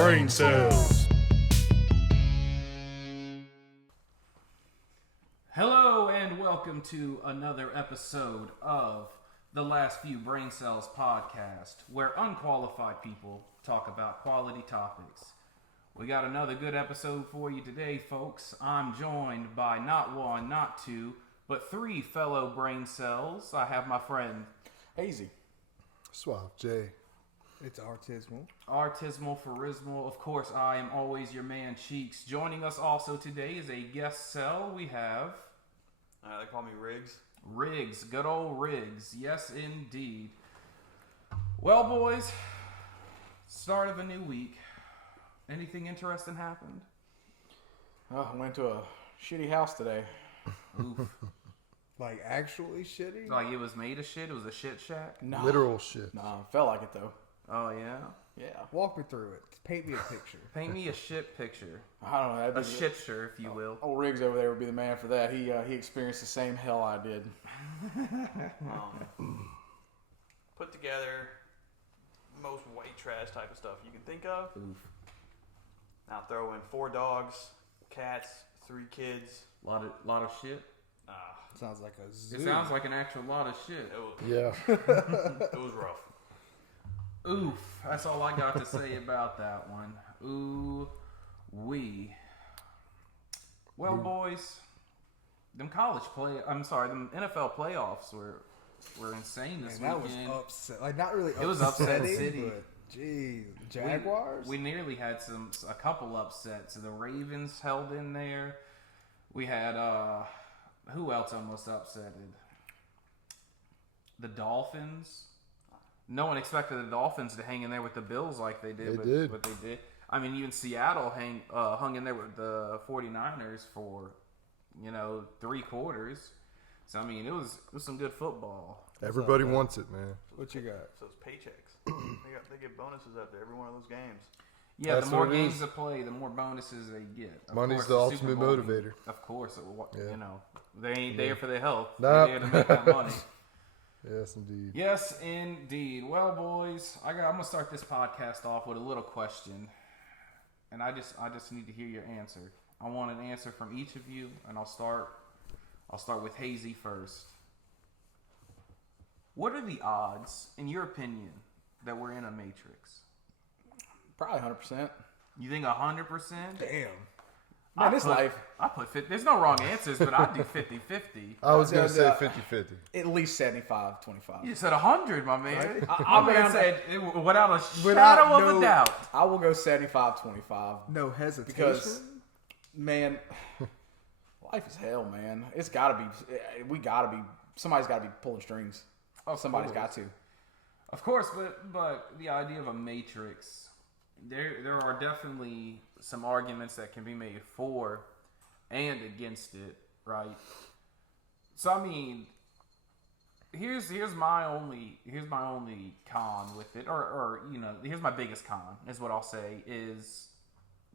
brain cells. Hello and welcome to another episode of the Last Few Brain Cells podcast, where unqualified people talk about quality topics. We got another good episode for you today, folks. I'm joined by not one, not two, but three fellow brain cells. I have my friend Hazy. Suave J. It's artismal. Artismal Pharismal. Of course, I am always your man, Cheeks. Joining us also today is a guest cell. We have They call me Riggs. Riggs, good old Riggs. Yes, indeed. Well, boys, start of a new week. Anything interesting happened? Oh, I went to a shitty house today. Oof. Like actually shitty? Like it was made of shit? It was a shit shack? No. Literal shit. No, felt like it though. Oh, yeah? Yeah. Walk me through it. Paint me a picture. Paint me a shit picture. I don't know. A That'd be shitster, if you will. Old Riggs over there would be the man for that. He experienced the same hell I did. Put together most white trash type of stuff you can think of. Oof. Now throw in 4 dogs, cats, 3 kids. Lot of shit? Sounds like a zoo. It sounds like an actual lot of shit. Yeah. It was rough. Oof. That's all I got to say about that one. Ooh wee. Well, boys, them NFL playoffs were insane this Man, that weekend. was upset. Like not really. It was upset city. But geez, Jaguars. We nearly had a couple upsets. The Ravens held in there. We had who else almost upsetted? The Dolphins. No one expected the Dolphins to hang in there with the Bills like they did. But they did. I mean, even Seattle hung in there with the 49ers for, 3 quarters. So, I mean, it was some good football. Everybody wants it, man. What you got? So it's paychecks. they get bonuses after every one of those games. Yeah, That's the more what it games is. they play, the more bonuses they get. Of Money's course, the Super ultimate Bowl, motivator. Of course, Yeah. they ain't there for their health. Nope. They're there to make that money. Yes, indeed. Yes, indeed. Well, boys, I'm gonna start this podcast off with a little question, and I just need to hear your answer. I want an answer from each of you, and I'll start with Hazy first. What are the odds, in your opinion, that we're in a Matrix? Probably 100%. You think 100%? Damn. Man, this life. I put 50. There's no wrong answers, but I do 50-50. I was going to say Yeah. 50-50. At least 75-25. You said 100, my man. I'll My be man on said without a Without shadow of no- a doubt. I will go 75-25. No hesitation. Because, man, life is hell, man. It's got to be. Somebody's got to be pulling strings. Somebody's got to. Of course, but the idea of a matrix, there are definitely some arguments that can be made for and against it, right? So I mean, here's my only con with it, or here's my biggest con is what I'll say is,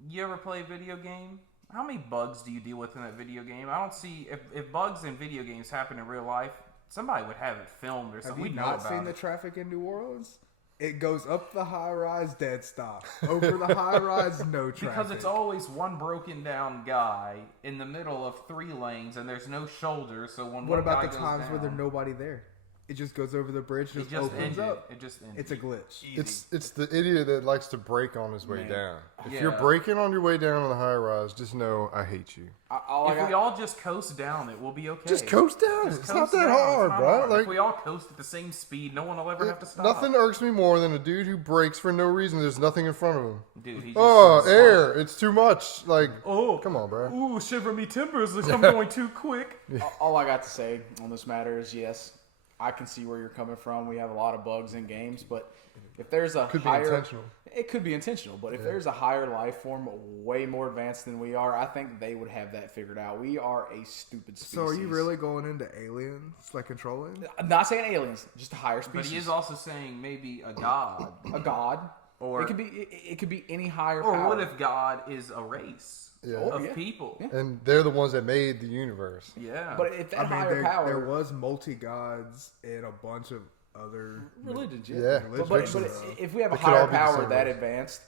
you ever play a video game? How many bugs do you deal with in that video game? I don't see if bugs in video games happen in real life, somebody would have it filmed or something. Have you We'd know not about seen the it. traffic in New Orleans? It goes up the high rise, dead stop. Over the high rise, no traffic. Because it's always one broken down guy in the middle of 3 lanes, and there's no shoulder. So when What one about guy the goes times down, where there's nobody there? It just goes over the bridge, it just just opens ended. up. It just ended. It's a glitch. Easy. It's the idiot that likes to brake on his way Man. down. If Yeah. you're braking on your way down on the high rise, just know I hate you. If we all just coast down it, we'll be okay. Just coast down. Just It's coast not that down. hard, It's not bro. hard. Like, if we all coast at the same speed, no one will ever have to stop. nothing irks me more than a dude who brakes for no reason. There's nothing in front of him. Dude, he just Oh, says, air! It's too much. Like, Oh, come on, bro. Ooh, shiver me timbers! I'm going too quick. All I got to say on this matter is yes, I can see where you're coming from. We have a lot of bugs in games, but if there's a Could be higher, intentional. it could be intentional. But if there's a higher life form, way more advanced than we are, I think they would have that figured out. We are a stupid species. So are you really going into aliens, like controlling? I'm not saying aliens, just a higher But species. he is also saying maybe a god. a god, Or- it could be any higher. Or power. what if God is a race Yeah. of yeah. people? Yeah. And they're the ones that made the universe. Yeah. But if that I mean, higher power, there was multi-gods in a bunch of other religions, Yeah. But religions. if we have a They could all higher be the power same that race. advanced,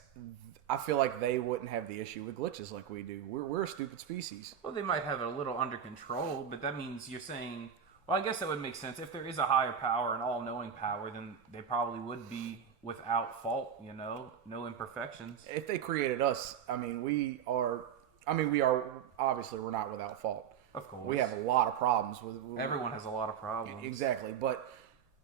I feel like they wouldn't have the issue with glitches like we do. We're a stupid species. Well, they might have it a little under control, but that means you're saying, well, I guess that would make sense. If there is a higher power, an all-knowing power, then they probably would be without fault, you know, no imperfections. If they created us, we are obviously we're not without fault. Of course. We have a lot of problems with Everyone has a lot of problems. Exactly, but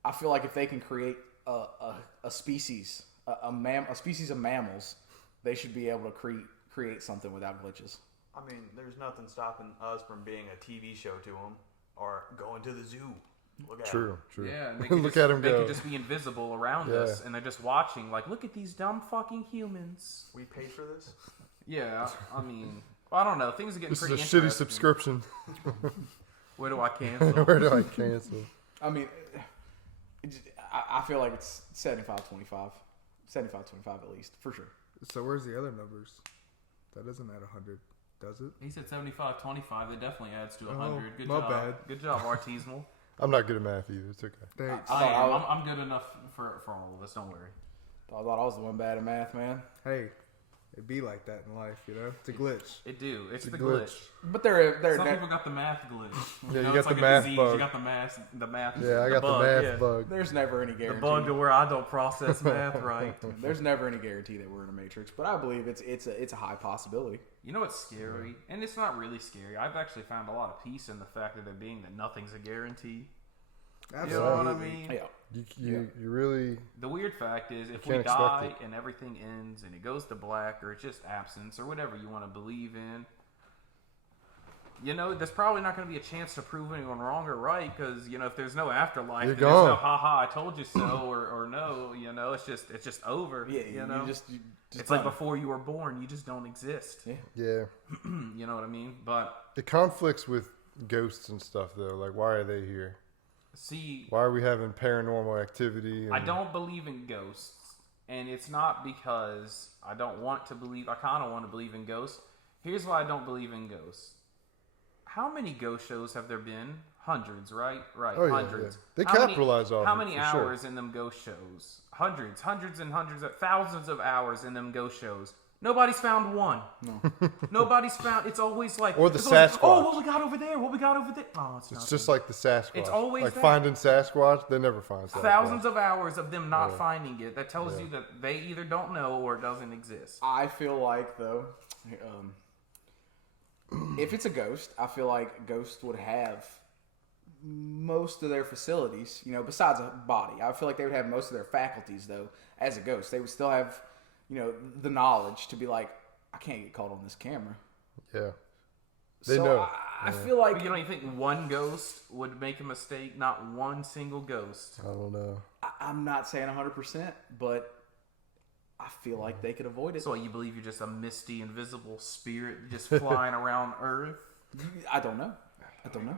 I feel like if they can create a species, a species of mammals, they should be able to create something without glitches. I mean, there's nothing stopping us from being a TV show to them or going to the zoo. Look at True. Yeah, and they could Look just, at him they go. could just be invisible around us, and they're just watching, like, look at these dumb fucking humans. We paid for this. Yeah, I mean, well, I don't know. Things are getting This is pretty a shitty interesting. subscription. Where do I cancel? Where do I cancel? I mean, I feel like it's 75-25. 75-25 at least, for sure. So where's the other numbers? That doesn't add 100, does it? He said 75-25. That definitely adds to 100. Oh, Good my job. bad. Good job, Artisanal. I'm not good at math either. It's okay. Thanks. I'm good enough for all of us. Don't worry. I thought I was the one bad at math, man. Hey, it be like that in life, you know? It's a glitch. It do. It's the glitch. glitch. But they're Some ne- people got the math glitch. Yeah, you got it's the like math a disease. bug. You got the math. Yeah, I got the bug, math yeah. bug. there's never any The guarantee. bug to where I don't process math right. There's never any guarantee that we're in a matrix, but I believe it's a high possibility. You know what's scary? And it's not really scary. I've actually found a lot of peace in the fact of there being that nothing's a guarantee. You know what I mean? Yeah. You really... The weird fact is, if can't we expect die it. and everything ends and it goes to black, or it's just absence, or whatever you want to believe in, you know, there's probably not going to be a chance to prove anyone wrong or right, because, you know, if there's no afterlife, You're then there's no gone. haha, I told you so, or no, you know, it's just over. Yeah, you know, you just it's like before you were born, you just don't exist. Yeah. Yeah. You know what I mean? But It conflicts with ghosts and stuff, though. Like, why are they here? see, Why are we having paranormal activity? I don't believe in ghosts, and it's not because I don't want to believe. I kind of want to believe in ghosts. Here's why I don't believe in ghosts. How many ghost shows have there been? Hundreds, right? Right, Oh, yeah, hundreds. yeah. They How capitalize off How it, many for sure. hours in them ghost shows? Hundreds and hundreds of thousands of hours in them ghost shows. Nobody's found one. No. Nobody's found. It's always like Or the it's always, Sasquatch. Oh, what we got over there? What we got over there? Oh, it's It's just like the Sasquatch. It's always like that. finding Sasquatch. They never find Sasquatch. thousands of hours of them not Yeah. finding it. That tells Yeah. you that they either don't know or it doesn't exist. I feel like though, if it's a ghost, I feel like ghosts would have most of their facilities, you know, besides a body. I feel like they would have most of their faculties though. As a ghost, they would still have, you know, the knowledge to be like, I can't get caught on this camera. Yeah. They so know. I feel like But you don't think one ghost would make a mistake? Not one single ghost. I don't know. I'm not saying 100%, but I feel like they could avoid it. So what, you believe you're just a misty, invisible spirit just flying around Earth? I don't know. I don't know.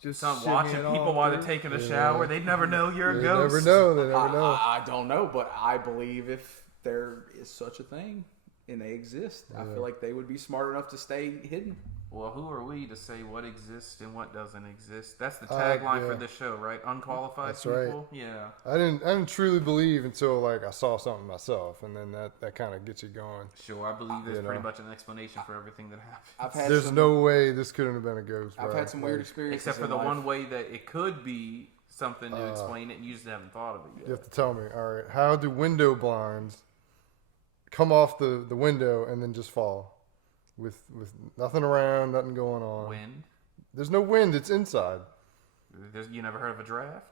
Just Son, shimmying watching all people while they're through. taking a shower. They'd never know you're a They ghost. never know. They never know. I don't know, but I believe if there is such a thing and they exist, I feel like they would be smart enough to stay hidden. Well, who are we to say what exists and what doesn't exist? That's the Uh, tagline for yeah. this show, right? Unqualified That's right. people. Yeah. I didn't truly believe until like I saw something myself, and then that kind of gets you going. Sure, I believe there's You know. pretty much an explanation for everything that happened. I've had There's some, no way this couldn't have been a ghost. I've bro. had some weird Like, experiences. Except for in the life. one way that it could be something to explain it, and you just haven't thought of it You yet. have to tell me. All right, how do window blinds come off the window and then just fall with nothing around, nothing going on? Wind. There's no wind. It's inside. You never heard of a draft?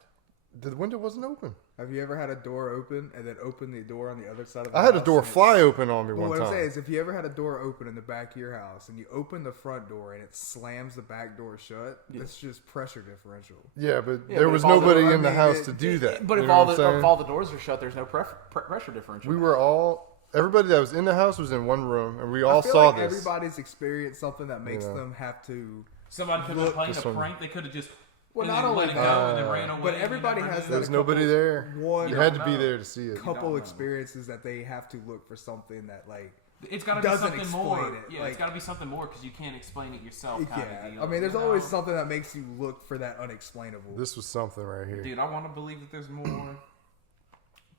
The window wasn't open. Have you ever had a door open and then open the door on the other side of the I house? had a door and fly open on me Well, one what I'm saying time. is, if you ever had a door open in the back of your house and you open the front door and it slams the back door shut, that's just pressure differential. Yeah, but Yeah, there but was if all the- nobody I in the mean, house to do that. But You if know all what the I'm saying? if all the doors are shut, there's no pressure differential. We were everybody that was in the house was in one room, and we all I feel saw like this. everybody's experienced something that makes You know. them have to. Somebody could have played a this one- prank. They could have just Well, and not then only let it that, go and then ran away. but and everybody you never has knew. that There's nobody there. One You had to don't be know. there to see it. couple know. experiences that they have to look for something that like. It's got to be doesn't something more. explain it, Yeah, like- it's got to be something more because you can't explain it yourself. Kind Yeah, of deal, I mean, there's you always know? something that makes you look for that unexplainable. This was something right here. Dude, I want to believe that there's more,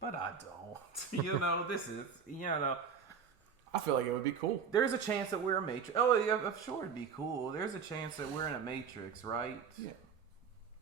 but I don't. You know, this is I feel like it would be cool. There's a chance that we're a Matrix. Oh, yeah, I'm sure it'd be cool. There's a chance that we're in a Matrix, right? Yeah.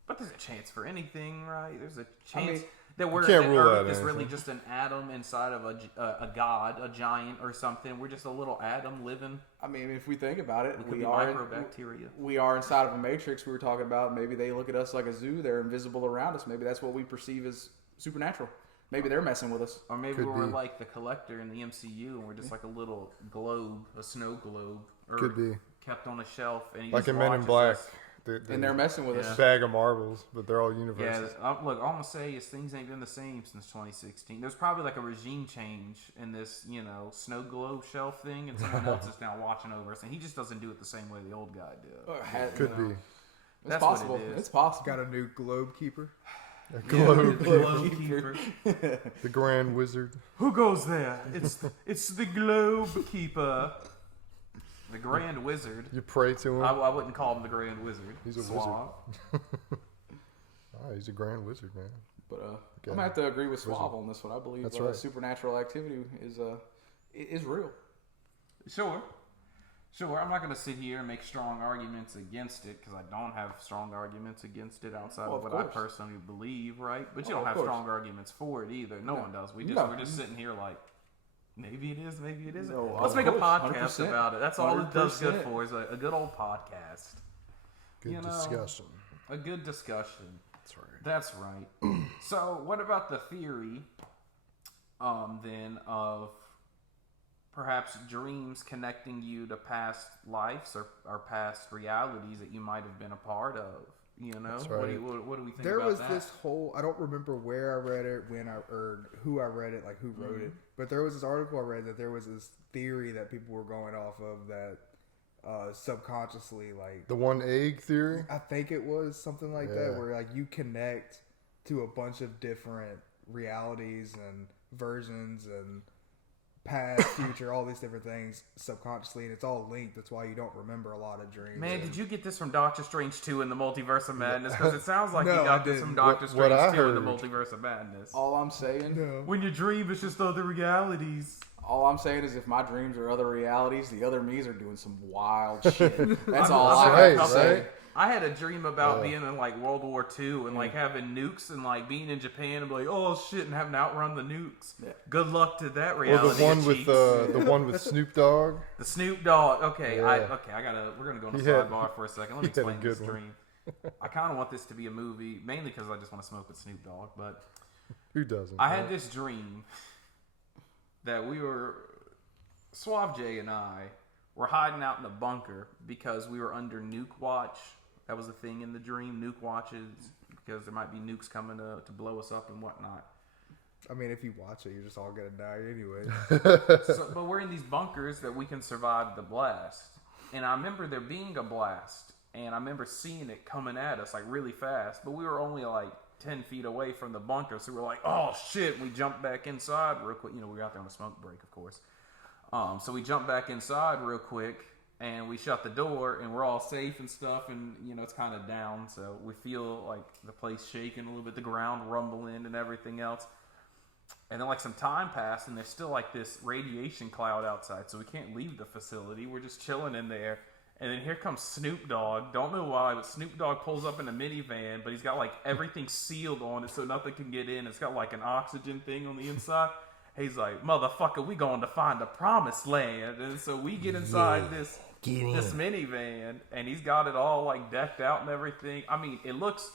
But there's a chance for anything, right? There's a chance I mean, that we're can't that rule Earth out is really anything. just an atom inside of a god, a giant or something. We're just a little atom living. I mean, if we think about it, We could we be are microbacteria. we are inside of a matrix. We were talking about maybe they look at us like a zoo. They're invisible around us. Maybe that's what we perceive as supernatural. Maybe they're messing with us. Or maybe Could we're be. like the Collector in the MCU, and we're just like a little globe, a snow globe, or Could be. kept on a shelf, and he Like just in Men in watches Black. us. And they're messing with us. Bag of marbles, but they're all Yeah, universes. look, all I'm gonna say is things ain't been the same since 2016. There's probably like a regime change in this, snow globe shelf thing, and someone else is now watching over us, and he just doesn't do it the same way the old guy did. Could be. It's That's what possible. it is. It's possible. Got a new globe keeper. A globe. Globe keeper. The Grand Wizard. Who goes there? It's the globe keeper. The Grand Wizard. You pray to him. I wouldn't call him the Grand Wizard. He's a Suave. He's a Grand Wizard, man. But I'm Okay. gonna have to agree with Suave on this one. I believe That's right. supernatural activity is real. Sure. I'm not going to sit here and make strong arguments against it because I don't have strong arguments against it outside Well, of of what I course. personally believe, right? But you Oh, don't of have course. strong arguments for it either. No one does. We're just sitting here like, maybe it is, maybe it isn't. No, Let's of make a course, podcast 100%. about it. That's all it does good 100%. for is a good old podcast. Good discussion. A good discussion. That's right. That's right. So, what about the theory, then, of perhaps dreams connecting you to past lives or past realities that you might have been a part of? That's What, right. do we think There about was that? this whole, I don't remember where I read it, or who I read it, like who wrote it, but there was this article I read that there was this theory that people were going off of that subconsciously, like, The one egg theory. I think it was something like Yeah. that, where like you connect to a bunch of different realities and versions and past, future, all these different things subconsciously, and it's all linked. That's why you don't remember a lot of dreams. Man, and- did you get this from Doctor Strange 2 in the Multiverse of Madness? Because it sounds like No, you got I this from didn't. Doctor What I Strange 2 in the heard- Multiverse of Madness. All I'm saying, No. When you dream, it's just other realities. is if my dreams are other realities, the other me's are doing some wild shit. That's all That's I right, have to say. right? I had a dream about Yeah. being in like World War II and like having nukes and like being in Japan and be like, oh shit, and having to outrun the nukes. Yeah. Good luck to that Or reality. the one with cheeks. the one with Snoop Dogg. The Snoop Dogg. Okay, Yeah. we're gonna go on a He had- sidebar for a second. Let me he had a explain this good one. dream. I kind of want this to be a movie, mainly because I just want to smoke with Snoop Dogg. But Who doesn't? I right? had this dream that we were, Suave J and I were hiding out in a bunker because we were under nuke watch. That was the thing in the dream, nuke watches, because there might be nukes coming to blow us up and whatnot. I mean, if you watch it, you're just all gonna die anyway. But we're in these bunkers that we can survive the blast. And I remember there being a blast, and I remember seeing it coming at us like really fast, but we were only like 10 feet away from the bunker, so we're like, oh shit, we jumped back inside real quick. We were out there on a smoke break, of course. So we jumped back inside real quick, and we shut the door, and we're all safe and stuff, and it's kind of down, so we feel like the place shaking a little bit, the ground rumbling and everything else. And then like some time passed, and there's still like this radiation cloud outside, so we can't leave the facility. We're just chilling in there. And then here comes Snoop Dogg. Don't know why, but Snoop Dogg pulls up in a minivan, but he's got like everything sealed on it so nothing can get in. It's got like an oxygen thing on the inside. He's like, motherfucker, we going to find the promised land. And so we get inside this minivan, and he's got it all like decked out and everything. I mean, it looks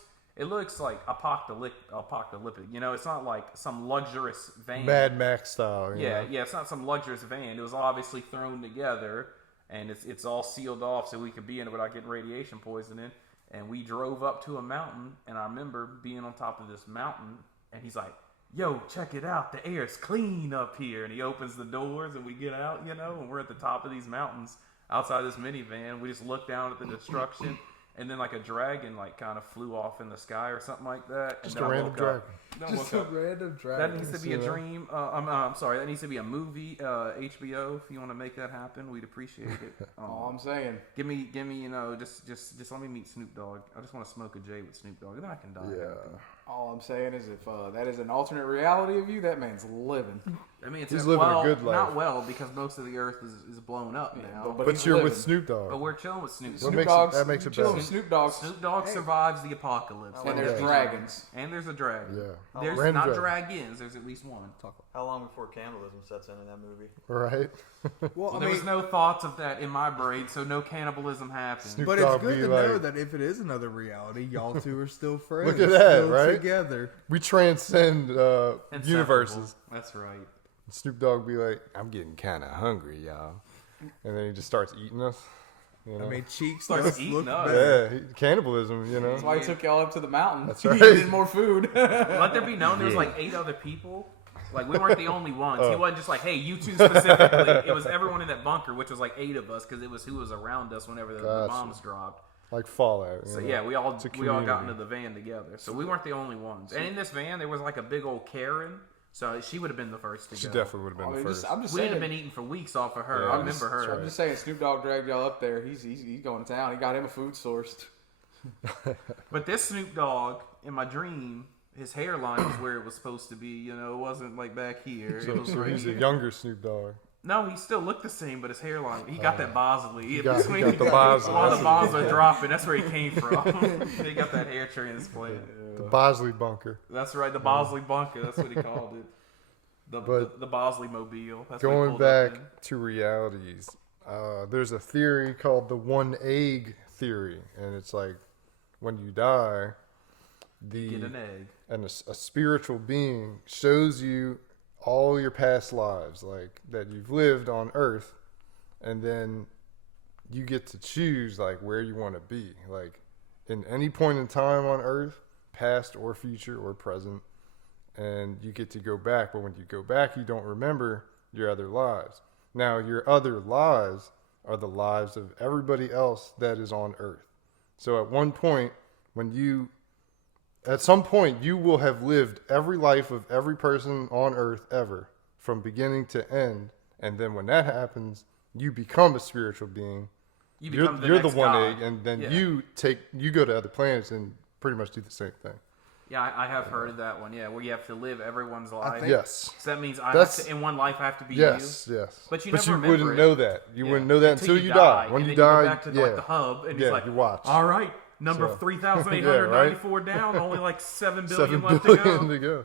like apocalyptic. It's not like some luxurious van. Mad Max style. you Yeah, know? yeah, it's not some luxurious van. It was obviously thrown together, and it's all sealed off so we could be in it without getting radiation poisoning. And we drove up to a mountain, and I remember being on top of this mountain, and he's like, yo, check it out. The air's clean up here. And he opens the doors, and we get out, and we're at the top of these mountains outside this minivan. We just look down at the destruction, and then like a dragon like kind of flew off in the sky or something like that. Just and a then I random woke dragon. up. Then I Just woke a up. random That dragon. needs to be a dream. I'm sorry. That needs to be a movie. HBO, if you want to make that happen, we'd appreciate it. All I'm saying. Give me, just let me meet Snoop Dogg. I just want to smoke a J with Snoop Dogg, and then I can die. Yeah. All I'm saying is, if that is an alternate reality of you, that man's living. I mean, it's He's living a good life. Not well, because most of the earth is blown up now. but But he's you're living. with Snoop Dogg. But we're chilling with Snoop. What Snoop makes Dogg's makes it chilling better. with Snoop Dogg. Snoop Dogg survives the apocalypse. And there's dragons. And there's a dragon. Yeah. There's Random not dragon. dragons. There's at least one. How long before cannibalism sets in that movie? Right? Well, There was no thoughts of that in my brain, so no cannibalism happened. Snoop but it's Dogg good be to like- know that if it is another reality, y'all two are still friends. Look at that, still right? Together. We transcend Inseparable. universes. That's right. Snoop Dogg be like, I'm getting kind of hungry, y'all. And then he just starts eating us. You know? I mean, cheeks Starts does eating look us. better. yeah, cannibalism, you know? That's why he took y'all up to the mountain. That's He right. needed more food. Let there be known there was like 8 other people. Like, we weren't the only ones. He wasn't just like, hey, you two specifically. It was everyone in that bunker, which was like 8 of us, because it was who was around us whenever the Gotcha. bombs dropped. Like Fallout. you So know? yeah, we all It's a got community. into the van together. So we weren't the only ones. And in this van, there was like a big old Karen. So she would have been the first to She go. definitely would have I been mean, the first. I'm just We'd saying. have been eating for weeks off of her. Yeah, I remember her. I'm just saying, Snoop Dogg dragged y'all up there. He's going to town. He got him a food source. But this Snoop Dogg, in my dream, his hairline was where it was supposed to be. You know, it wasn't like back here. It So, was so right he's a here. younger Snoop Dogg. No, he still looked the same, but his hairline, he got that Bosley. He got the Bosley. While the bombs are dropping, that's where he came from. He got that hair transplant. The Bosley bunker. That's right, the Bosley bunker. That's what he called it. But the Bosley mobile. That's what he Going pulled up back in. to realities, there's a theory called the one egg theory. And it's like when you die, Get an egg. and a spiritual being shows you all your past lives, like that you've lived on Earth, and then you get to choose like where you want to be, like in any point in time on Earth, past or future or present, and you get to go back. But when you go back, you don't remember your other lives. Now, your other lives are the lives of everybody else that is on Earth. So at some point, you will have lived every life of every person on Earth ever, from beginning to end. And then when that happens, you become a spiritual being. You become You're the next one god. egg, and then Yeah. you go to other planets and pretty much do the same thing. Yeah, I have heard of that one. Yeah, where you have to live everyone's life. think- Yes. So that means I have That's- to, in one life I have to be Yes. you. Yes. But you never remember wouldn't it. know that. You Yeah. wouldn't know that until you die. When and you then die, you go back to like the hub, and Yeah, he's like, you watch. all right, number So- 3,894 down, only like 7 billion 7 left billion to go. to go.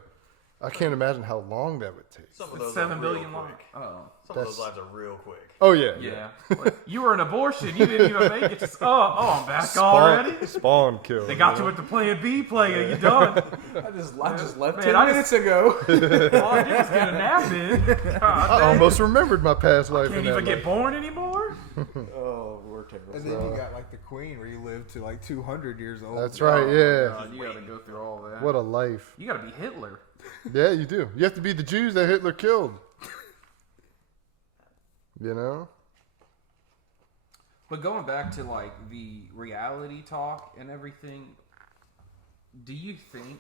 I can't imagine how long that would take. Some of It's those 7 are real billion long. quick. Oh. Some of those lives are real quick. Oh yeah. Yeah. Like, you were an abortion. You didn't even make it. Just, I'm back already. Spawn kill. They got you with the Plan B player. You done. I just left Man, 10 I minutes ago. All I did was get a nap in. God, I dang. almost remembered my past life. Can't in even that get life. born anymore. Oh, we're terrible. And then you got like the Queen, where you live to like 200 years old. That's right. Yeah. God, you gotta go through all that. What a life. You gotta be Hitler. Yeah, you do. You have to be the Jews that Hitler killed. You know? But going back to like the reality talk and everything, do you think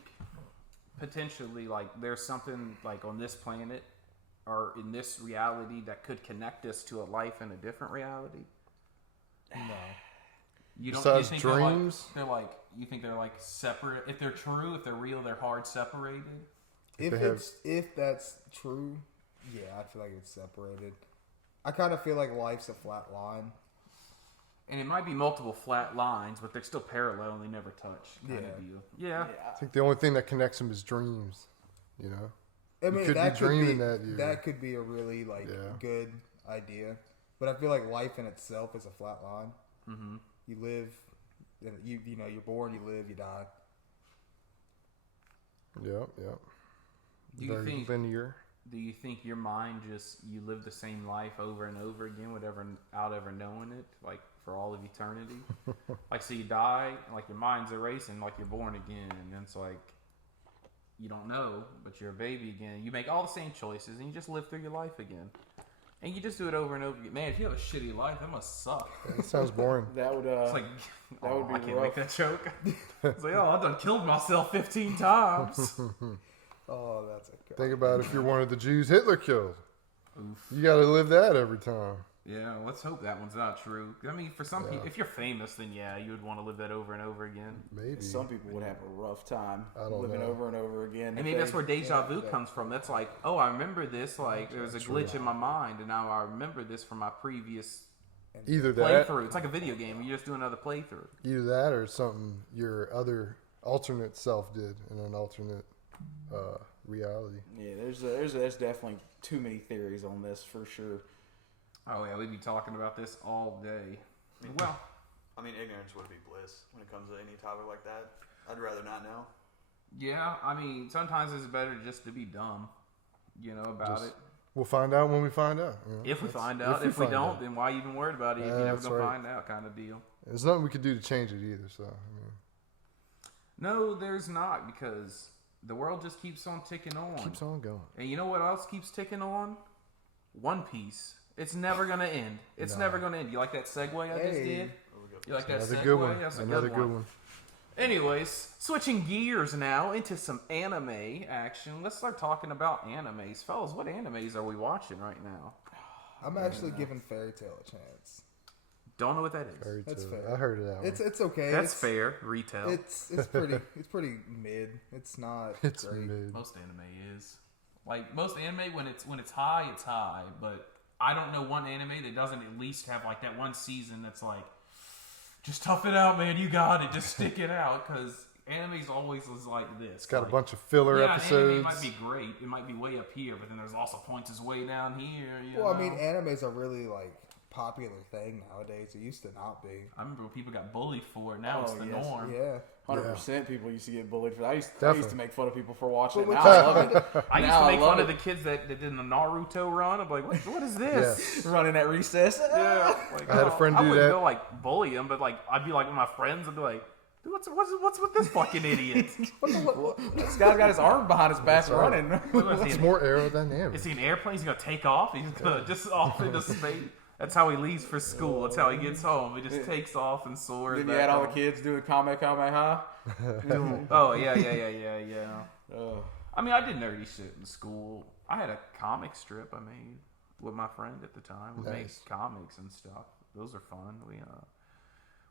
potentially like there's something like on this planet or in this reality that could connect us to a life in a different reality? No. You don't. Besides you think dreams? They're like. You think they're like separate? If they're true, if they're real, they're hard separated. If that's true, yeah, I feel like it's separated. I kind of feel like life's a flat line. And it might be multiple flat lines, but they're still parallel and they never touch. Kind Yeah. of deal. Yeah. I think the only thing that connects them is dreams. You know? I mean, could be that could dreaming be that you- that could be a really like Yeah. good idea, but I feel like life in itself is a flat line. Mm-hmm. You live, you know, you're born, you live, you die. Yep, yep. Do you Very think? linear. Do you think your mind just you live the same life over and over again without ever knowing it, like for all of eternity? Like, so you die, like your mind's erasing, like you're born again, and then it's like you don't know, but you're a baby again. You make all the same choices, and you just live through your life again. And you just do it over and over again. Man, if you have a shitty life, that must suck. It sounds boring. That would It's like, that would be I can't rough. make that joke. It's like, oh, I done killed myself 15 times. Oh, that's a good. Think about if you're one of the Jews Hitler killed. You got to live that every time. Yeah, let's hope that one's not true. I mean, for some people, if you're famous, then yeah, you would want to live that over and over again. Maybe. Some people would have a rough time I don't living know. over and over again. And if maybe that's they- where deja vu comes from. That's like, oh, I remember this. Like, there was a glitch in my mind, and now I remember this from my previous Either that, playthrough. It's like a video game. You just do another playthrough. either that, or something your other alternate self did in an alternate reality. Yeah, there's definitely too many theories on this for sure. Oh yeah, we'd be talking about this all day. Well, I mean, ignorance would be bliss when it comes to any topic like that. I'd rather not know. yeah, I mean, sometimes it's better just to be dumb, about Just- it. We'll find out when we find out. If we find out. If we find don't, out. then why even worry about it if you're never That's going to right. find out kind of deal? There's nothing we could do to change it either. So, I mean, No, there's not, because the world just keeps on ticking on. keeps on going. And you know what else keeps ticking on? One Piece. It's never going to end. It's never going to end. You like that segue I just Hey. did? You like that Another segue? good one. That's a Another good one. Anyways, switching gears now into some anime action. Let's start talking about animes. Fellas, what animes are we watching right now? I'm actually giving Fairy Tail a chance. Don't know what that is. Fairy That's tale. fair. I heard of that one. It's okay. That's it's, fair. Retail. It's pretty mid. It's not It's great. mid. Most anime is. Like most anime, when it's high, it's high. But I don't know one anime that doesn't at least have like that one season that's like, just tough it out, man. You got it. Just stick it out, because anime's always is like this. It's got like, a bunch of filler Anime episodes. might be great. It might be way up here, but then there's also points is way down here. Well, I mean, animes are really like popular thing nowadays. It used to not be. I remember when people got bullied for it. Now it's the yes. norm. Yeah. 100% people used to get bullied for that. I used to Definitely. make fun of people for watching it. But Now I love it. I used Now to I make love fun of it. the kids that did the Naruto run. I'm like, what is this? Running at recess. Yeah, like, I had a friend I do wouldn't that. go like bully him, but like I'd be like with my friends. I'd be like, dude, what's with this fucking idiot? This guy's got his arm behind his back right. running. It's more aerodynamic. Is he an airplane? He's gonna take off. He's gonna just off into space. That's how he leaves for school. That's how he gets home. He just takes off and soars. Then you back had all the home. kids doing Kamehameha. Oh yeah. Oh. I mean, I did nerdy shit in school. I had a comic strip I made with my friend at the time. We made Nice. comics and stuff. Those are fun.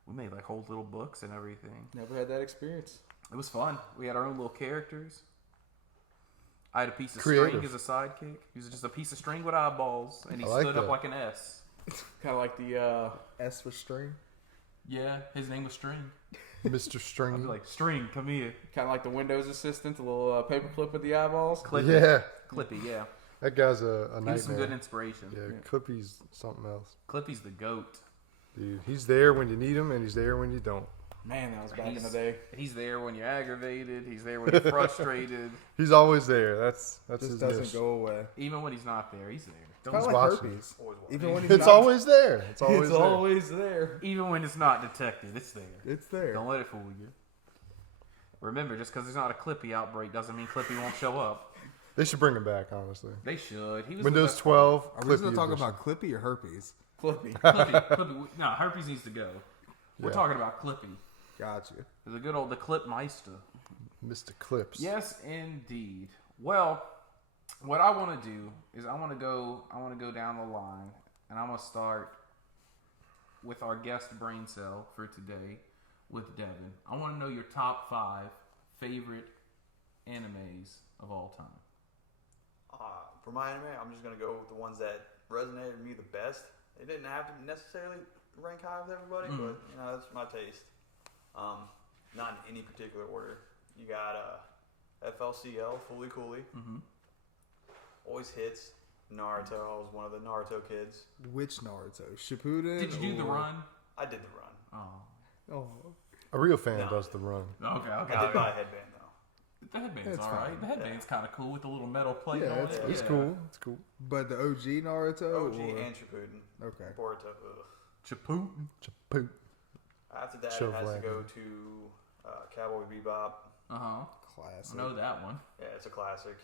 We made like whole little books and everything. Never had that experience. It was fun. We had our own little characters. I had a piece of Creative. string as a sidekick. He was just a piece of string with eyeballs, and he I like stood up that. like an S. Kind of like the S for string. Yeah, his name was String. Mr. I'd Stringy. be like, String, come here. kind of like the Windows assistant, the little paperclip with the eyeballs. Clippy. Yeah, Clippy, yeah. that guy's a He was some good nightmare. inspiration. Yeah, Clippy's something else. Clippy's the goat. Dude, he's there when you need him, and he's there when you don't. Man, that was back in the day. He's there when you're aggravated. He's there when you're frustrated. He's always there. That's Just his doesn't niche. go away. Even when he's not there, he's there. Kind of He's like watching. herpes. Always watching. Even when he's It's not, always there. It's always It's there. always there. Even when it's not detected, it's there. it's there. Don't let it fool you. Remember, just because there's not a Clippy outbreak doesn't mean Clippy won't show up. They should bring him back, honestly. They should. He was the Windows best 12. Are we just Clippy gonna talk edition. about Clippy or herpes? Flippy. Clippy. No, herpes needs to go. We're Yeah. talking about Clippy. Got you. The good old the Clipmeister. Mr. Clips. Yes, indeed. Well, what I want to do is I want to go down the line, and I'm gonna start with our guest brain cell for today with Devin. I want to know your top 5 favorite animes of all time. For my anime, I'm just gonna go with the ones that resonated with me the best. It didn't have to necessarily rank high with everybody, but that's my taste. Not in any particular order. You got FLCL, Fully Cooley. Mm-hmm. Always hits. Naruto. I was one of the Naruto kids. Which Naruto? Shippuden? Did you do the or- run? I did the run. Oh, Oh, A real fan No. does the run. okay. I did buy a headband though. The headband's It's alright. fine. The headband's kind of cool with the little metal plate Yeah, on it's- it. It's cool. It's cool. but the OG Naruto? OG or- and Shippuden. Okay. Boruto. Ugh. Chaputin. Chapoot. After that, Show it has flag. to go to Cowboy Bebop. Uh-huh. Classic. I know that one. Yeah, it's a classic.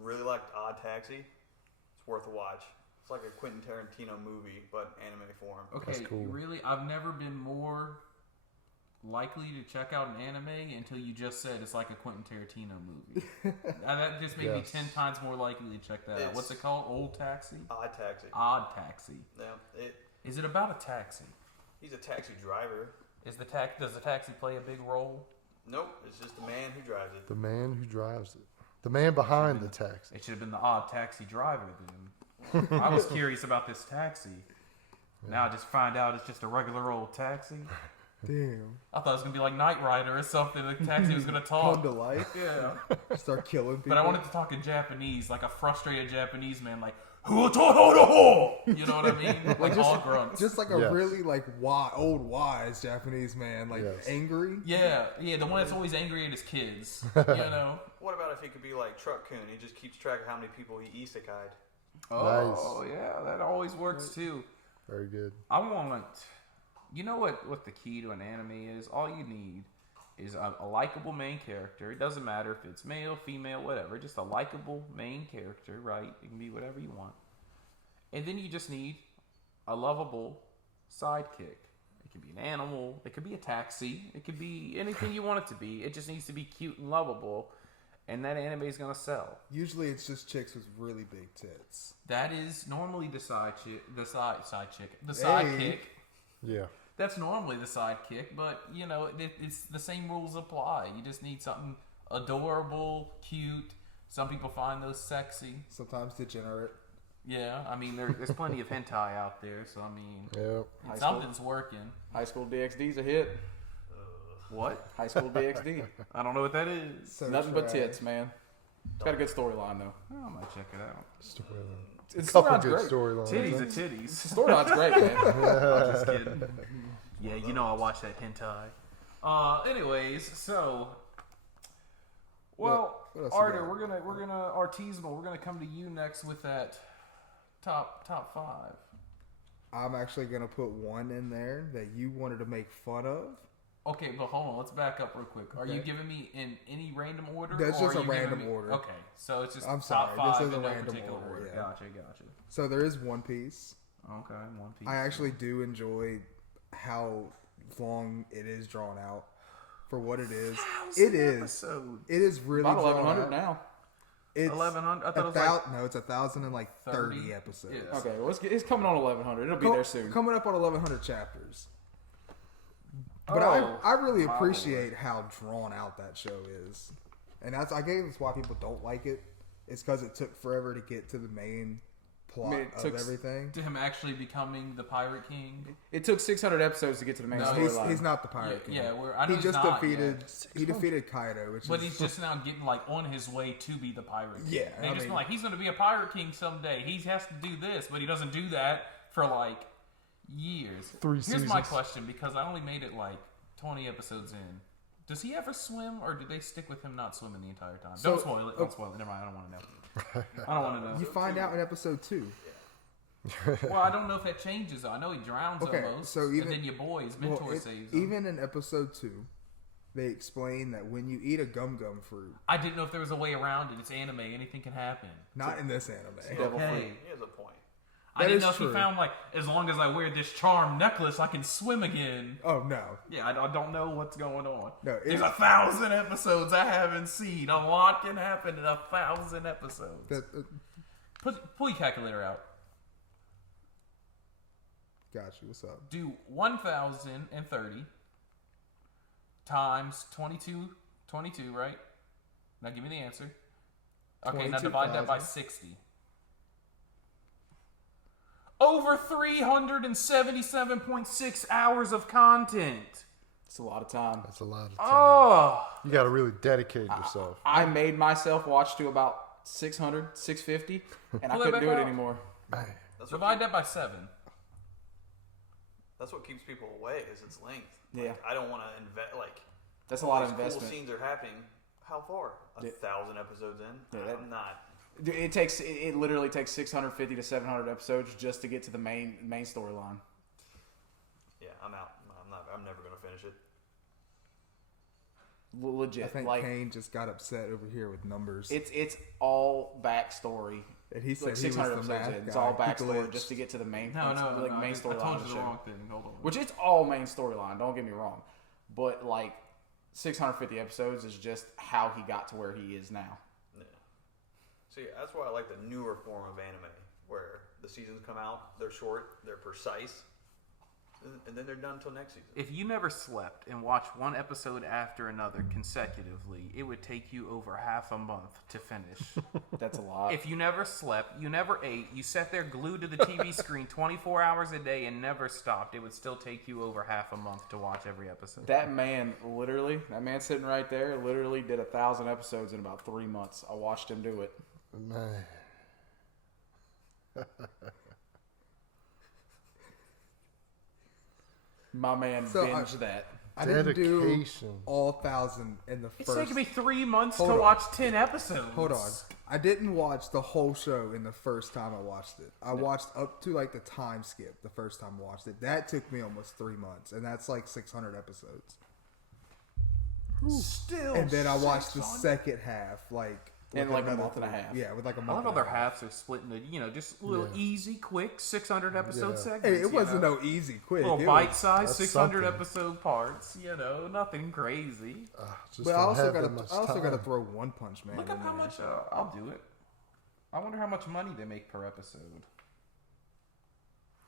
Really liked Odd Taxi. It's worth a watch. It's like a Quentin Tarantino movie, but anime form. Okay, That's cool. really, I've never been more likely to check out an anime until you just said it's like a Quentin Tarantino movie. That just made me Yes. 10 times more likely to check that out. What's it called? Old Taxi? Odd Taxi. Odd Taxi. Yeah, Is it about a taxi? he's a taxi driver. Does the taxi play a big role? Nope, it's just the man who drives it. The man who drives it. The man behind the taxi. It should have been the Odd Taxi driver then. I was curious about this taxi. Now I just find out it's just a regular old taxi. Damn. I thought it was gonna be like Knight Rider or something. The taxi was gonna Come talk. to life. Yeah, Start killing people. but I wanted to talk in Japanese, like a frustrated Japanese man, like "Hu-to-ho-to-ho!" You know what I mean? Like all grunts. Just like a Yes. really like old wise Japanese man, like Yes. angry. Yeah, the one that's always angry at his kids. You know? What about if he could be like Truck Coon? He just keeps track of how many people he isekai'd. Oh, yeah, that always works too. Very good. I want. You know what the key to an anime is? All you need is a likable main character. It doesn't matter if it's male, female, whatever. Just a likable main character, right? It can be whatever you want. And then you just need a lovable sidekick. It could be an animal. It could be a taxi. It could be anything you want it to be. It just needs to be cute and lovable. And that anime is going to sell. Usually it's just chicks with really big tits. That is normally the sidekick. Yeah. That's normally the sidekick, but you know, it's the same rules apply. You just need something adorable, cute. Some people find those sexy. Sometimes degenerate. Yeah, I mean, there's plenty of hentai out there, so I mean, Yeah. something's working. High School DxD's a hit. What? High School DxD. I don't know what that is. So Nothing but trash. tits, man. It's got a good storyline though. I might check it out. It's Couple storyline's good great. storylines. Titties are titties. Storyline's great, man. I'm just kidding. Yeah, you know I watch that hentai. Anyways, so well, what else you Arter, got? we're gonna artisanal. We're gonna come to you next with that top 5. I'm actually gonna put one in there that you wanted to make fun of. Okay, but hold on. Let's back up real quick. Are you Okay. giving me in any random order? That's or just are a you giving random me- order. Okay, so it's just I'm top sorry, 5 this is in a no random particular order, yeah. Gotcha. So there is One Piece. Okay, One Piece. I actually do enjoy how long it is drawn out for what it is. It is. Episode. It is really About drawn 1100 out. now. It's 1100. I thought it was like no, it's 1,030 30 episodes. Yeah. Okay, well, it's coming on 1100. It'll be there soon. Coming up on 1,100 chapters. But Oh, I really my appreciate how drawn out that show is, and that's why people don't like it. It's because it took forever to get to the main plot I mean, it of took everything. to him actually becoming the Pirate King. It took 600 episodes to get to the main No, storyline. He's not the pirate king. Yeah, I know he he's just not defeated. yet. He defeated Kaido, which But is he's just now getting like on his way to be the Pirate King. Yeah, They I just mean- been like, he's going to be a Pirate King someday. He has to do this, but he doesn't do that for like years. 3 Here's seasons. my question, because I only made it like 20 episodes in. Does he ever swim, or do they stick with him not swimming the entire time? So- Don't spoil it. Don't spoil it. Never mind. I don't want to know. I don't want to know. you find out in episode 2. Well, I don't know if that changes. Though. I know he drowns Okay, almost, so even- and then your boy, his mentor, saves him. Even in episode 2, they explain that when you eat a gum fruit, I didn't know if there was a way around it. It's anime. Anything can happen. not in this anime. Devil Okay. fruit. He has a point. I That didn't is know if true. he found like, as long as I wear this charm necklace, I can swim again. Oh no, Yeah, I don't know what's going on. No, There's it's- 1,000 episodes I haven't seen. A lot can happen in 1,000 episodes. Pull your calculator out. got you. What's up? Do 1,030 times 22, right? Now give me the answer. Okay, now divide that by 60. Over 377.6 hours of content. It's a lot of time. That's a lot of time. Oh, You got to really dedicate yourself. I made myself watch to about 600, 650, and I Pull that couldn't back do it out. anymore. Man. That's what, divide that by 7. that's what keeps people away is its length. Yeah. I don't want to invest. Like That's a lot of these cool investment. scenes are happening. How far? Yeah. 1,000 episodes in? Yeah, that- I'm not. Dude, it literally takes 650 to 700 episodes just to get to the main storyline. Yeah, I'm out. I'm never gonna finish it. Legit. I think like Kane just got upset over here with numbers. it's all backstory And he said like he was 600 the episodes math in. guy. It's all He backstory glitched. just to get to the main No, main I storyline told of you the the show. wrong thing. Hold on. Which it's all main storyline. Don't get me wrong, but like 650 episodes is just how he got to where he is now. Yeah. See, that's why I like the newer form of anime, where the seasons come out, they're short, they're precise, and then they're done until next season. If you never slept and watched one episode after another consecutively, it would take you over half a month to finish. That's a lot. If you never slept, you never ate, you sat there glued to the TV screen 24 hours a day and never stopped, it would still take you over half a month to watch every episode. That man sitting right there, literally did 1,000 episodes in about 3 months. I watched him do it. Man. My man So, binged that. I didn't do Dedication. all 1,000 in the It's first. taken me 3 months Hold to on. watch 10 episodes. Hold on. I didn't watch the whole show in the first time I watched it. I watched up to like the time skip the first time I watched it. That took me almost 3 months, and that's like 600 episodes. Still. And then I watched the 600. second half, like In with like a another month and a 3 half. Yeah, with like a I month. love how and their a half. halves are split into, just little Yeah. easy, quick 600 episode Yeah. segments. Hey, it wasn't know? no easy quick. Little It was- bite-sized that's 600 something. episode parts. Nothing crazy. Just But I don't also have got that much to time. throw One Punch Man. Look in up how there. much. I'll do it. I wonder how much money they make per episode.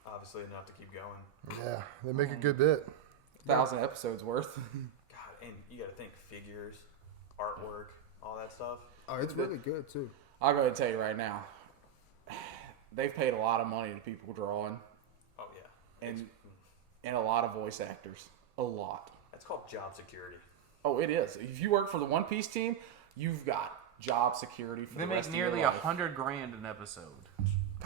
Obviously enough to keep going. Yeah, they make a good bit. 1,000 episodes worth. God, and you got to think figures, artwork, all that stuff. Oh, it's really good too. I'll go ahead and tell you right now. They've paid a lot of money to people drawing Oh yeah, and a lot of voice actors. A lot. that's called job security. Oh, it is. If you work for the One Piece team, you've got job security for They the make rest nearly of your life. $100,000 an episode.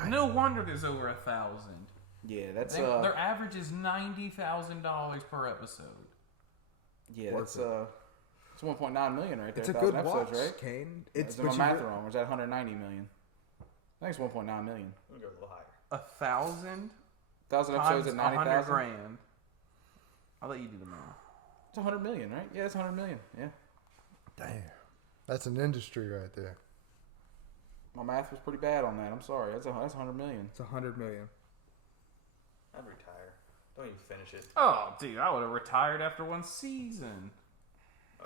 No wonder there's over 1,000. Yeah, that's Their average is $90,000 per episode. it's 1.9 million right there. It's a 1,000 good episodes, watch, right? Kane. Is But my you math re- wrong? Or is that 190 million? I think it's 1.9 million. I'm gonna go a little higher. 1,000 1,000 times episodes at 90,000. $100,000. I'll let you do the math. It's 100 million, right? Yeah, it's 100 million. Yeah. Damn, that's an industry right there. My math was pretty bad on that. I'm sorry. That's 100 million. It's 100 million. I'd retire. Don't even finish it. Oh, dude, I would have retired after one season.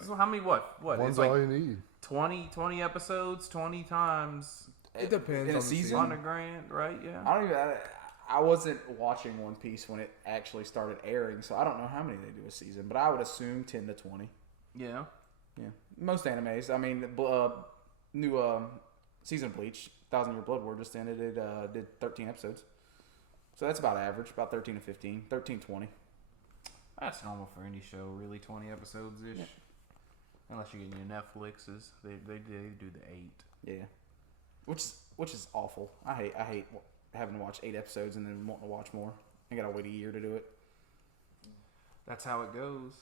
So how many? What? One's It's like all you need. 20 episodes, 20 times It depends in a on the season. $100,000, right? Yeah. I don't even. I wasn't watching One Piece when it actually started airing, so I don't know how many they do a season, but I would assume 10 to 20. Yeah. Yeah, most animes. I mean, new season of Bleach, 1,000 Year Blood War just ended. It did 13 episodes, so that's about average, about 13 to 15, 13, 20. That's normal for any show, really. 20 episodes ish. Yeah. Unless you get your Netflixes, they do the 8. Yeah, which is awful. I hate having to watch 8 episodes and then wanting to watch more. I gotta wait a year to do it. That's how it goes.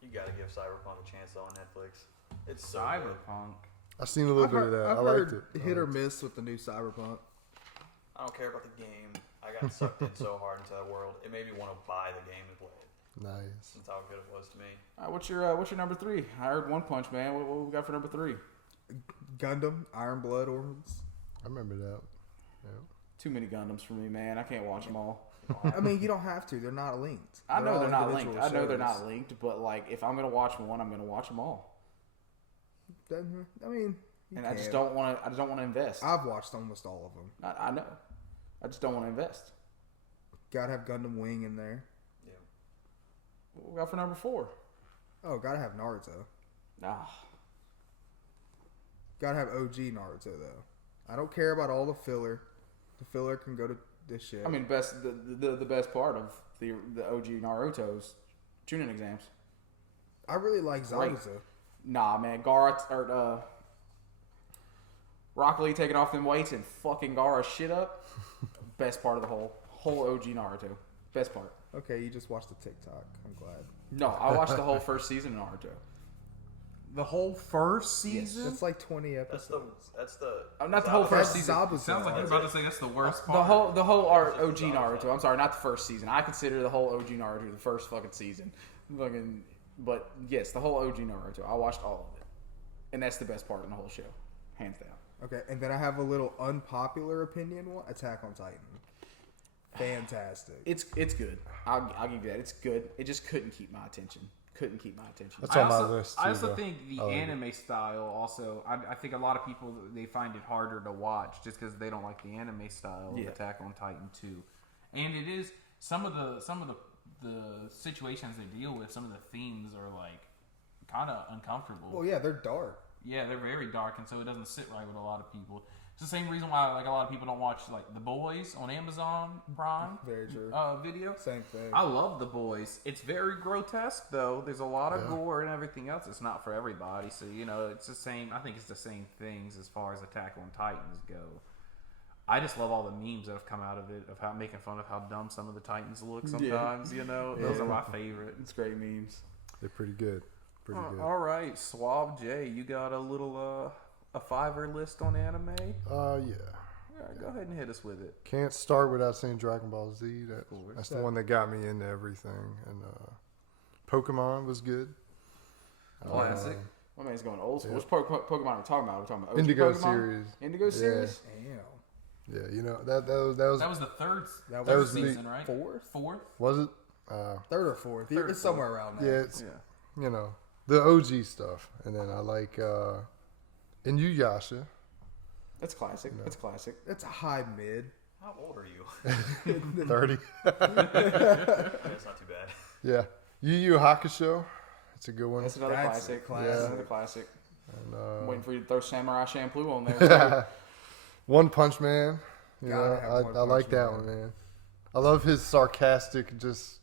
You gotta give Cyberpunk a chance though on Netflix. It's so good. Cyberpunk. I've seen a little bit of that. I liked it. Hit or miss with the new Cyberpunk. I don't care about the game. I got sucked in so hard into that world. It made me want to buy the game and play it. Nice. That's how good it was to me. All right, what's your number 3? I heard One Punch Man. What we got for number 3? Gundam, Iron Blood Orphans. I remember that. Yeah. Too many Gundams for me, man. I can't watch them all. I mean, you don't have to. They're not linked. I know all they're not individual linked. I know they're shows. not linked, but like if I'm gonna watch one, I'm gonna watch them all. I mean, you And I just can. don't want to. I just don't want to invest. I've watched almost all of them. I know. I just don't want to invest. Gotta have Gundam Wing in there. Yeah. What we got for number 4? Oh, gotta have Naruto. Ah, Gotta have OG Naruto though. I don't care about all the filler. The filler can go to this shit. I mean, the best part of the OG Naruto's tuning exams. I really like Great. Zabuza. Nah, man, Gaara or Rock Lee taking off them weights and fucking Gaara shit up. Best part of the whole OG Naruto. Best part. Okay, you just watched the TikTok. I'm glad. No, I watched the whole first season of Naruto. The whole first season? It's like 20 That's episodes. Not the whole Zabuza. first That's season. Zabuza. Sounds like you're about to say that's the worst The part. whole OG Naruto. I'm sorry, not the first season. I consider the whole OG Naruto the first fucking season. But yes, the whole OG Naruto. I watched all of it, and that's the best part in the whole show, hands down. Okay, and then I have a little unpopular opinion one. Attack on Titan. Fantastic. It's good. I'll give you that. It's good. It just couldn't keep my attention. That's on my list, too, I also though. think the I like it. anime style also. I think a lot of people they find it harder to watch just because they don't like the anime style of Yeah. Attack on Titan 2. And it is some of the situations they deal with. Some of the themes are like kind of uncomfortable. Well, yeah, they're dark. Yeah, they're very dark, and so it doesn't sit right with a lot of people. It's the same reason why like a lot of people don't watch like The Boys on Amazon Prime Very true. video. Same thing. I love The Boys. It's very grotesque though. There's a lot of gore and everything else. It's not for everybody. So it's the same. I think it's the same things as far as Attack on Titans go. I just love all the memes that have come out of it of how making fun of how dumb some of the Titans look sometimes. Those are my favorite. It's great memes. They're pretty good. Pretty good. All right, Suave J, you got a little a fiver list on anime? Yeah. All right, go ahead and hit us with it. Can't start without saying Dragon Ball Z. course. That's the one that got me into everything. And Pokemon was good. Classic. My man's going old school. Yeah. Which Pokemon are we talking about? We're talking about OG Indigo Pokemon? series. Indigo Yeah. series? Damn. Yeah, that was That was the third That third was the season, right? Fourth? was it? Third or fourth. Third or It's somewhere around Yeah, there. it's Yeah. The OG stuff. And then I like Inuyasha. That's classic. No. That's classic. It's a high mid. How old are you? 30. That's not too bad. Yeah. Yu Yu Hakusho. It's a good one. That's another That's classic. classic. That's another classic. And, I'm waiting for you to throw Samurai Champloo on there. One Punch Man. Gotta have One I like Punch that Man. one, man. I love his sarcastic just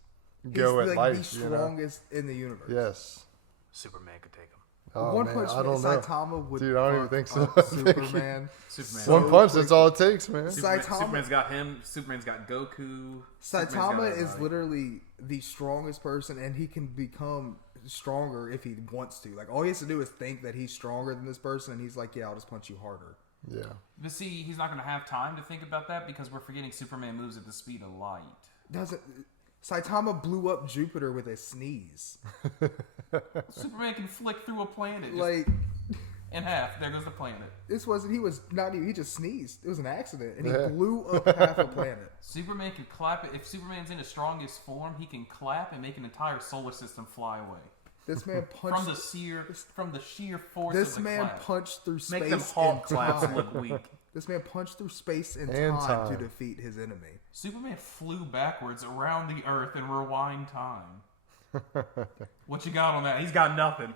go He's at like life. the You know? strongest in the universe. Yes. Superman could take him. Oh, One man, Punch I Man, don't know. Saitama would Dude, I don't even fuck think so. up Superman. Superman. One punch, that's quick. all it takes, man. Saitama- Superman's got him. Superman's got Goku. Superman's got Saitama is everybody. literally the strongest person, and he can become stronger if he wants to. Like all he has to do is think that he's stronger than this person, and he's like, "Yeah, I'll just punch you harder." Yeah. But see, he's not going to have time to think about that because we're forgetting Superman moves at the speed of light. Doesn't Saitama blew up Jupiter with a sneeze? Superman can flick through a planet just Like in half. There goes the planet. this wasn't. He was not even. He just sneezed. It was an accident, and he Yeah. blew up half a planet. Superman can clap it. If Superman's in his strongest form, he can clap and make an entire solar system fly away. This man From punched. the sheer force This of the man clap. punched through space Make them and Hulk claps time. look weak. This man punched through space and And time to time. defeat his enemy. Superman flew backwards around the Earth and rewind time. What you got on that? He's got nothing.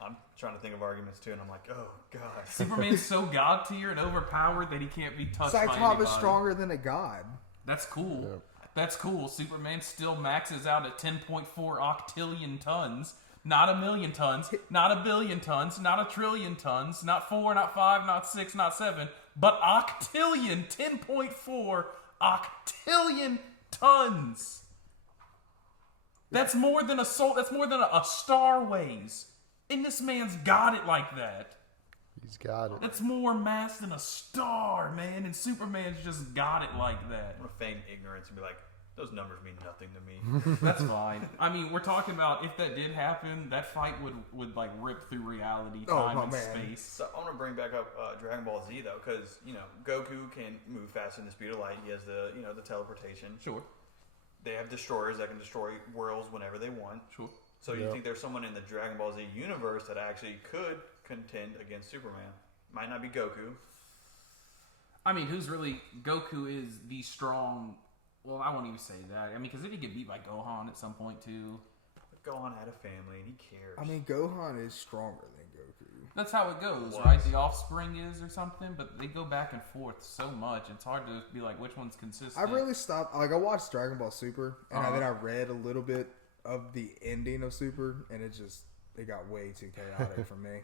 I'm trying to think of arguments too, and I'm like, oh god. Superman's so god tier and overpowered that he can't be touched by anybody. Saitama's stronger than a god. That's cool. Yep. That's cool. Superman still maxes out at 10.4 octillion tons. Not a million tons, not a billion tons, not a trillion tons, not 4, not 5, not 6, not 7, but octillion, 10.4 octillion tons. That's more than a soul. That's more than a star weighs. And this man's got it like that. He's got it. That's more mass than a star, man. And Superman's just got it like that. I'm gonna feign ignorance and be like, those numbers mean nothing to me. That's fine. I mean, we're talking about if that did happen, that fight would like rip through reality, Oh, time, my and man. space. So I'm gonna bring back up Dragon Ball Z though, because Goku can move faster than the speed of light. He has the the teleportation. Sure, They have destroyers that can destroy worlds whenever they want. sure. So you Yeah. think there's someone in the Dragon Ball Z universe that actually could contend against Superman? Might not be Goku. I mean, who's really Goku is the strong. Well, I won't even say that. I mean, because if he get beat by Gohan at some point too, But Gohan had a family and he cares. I mean, Gohan is stronger than Goku. that's how it goes, Was. right? The offspring is or something, but they go back and forth so much. It's hard to be like which one's consistent. I really stopped. Like, I watched Dragon Ball Super, and Uh-huh. then I read a little bit of the ending of Super, and it got way too chaotic for me.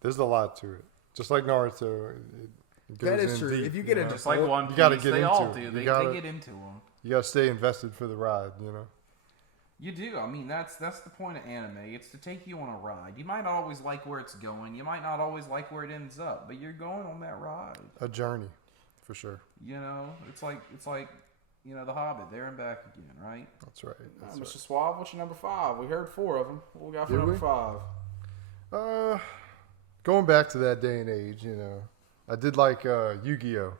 There's a lot to it. Just like Naruto, it goes That is in true. Deep, If you get into just like Well, One Piece. you gotta get they into all it. do. You They gotta- get into them. You gotta stay invested for the ride, You do. I mean, that's the point of anime. It's to take you on a ride. You might not always like where it's going. You might not always like where it ends up, but you're going on that ride. A journey, for sure. It's like The Hobbit, there and back again, right? That's right. That's Mr. Suave, what's your number 5? We heard 4 of them. What we got for Did number we? 5? right. Going back to that day and age, I did like Yu-Gi-Oh.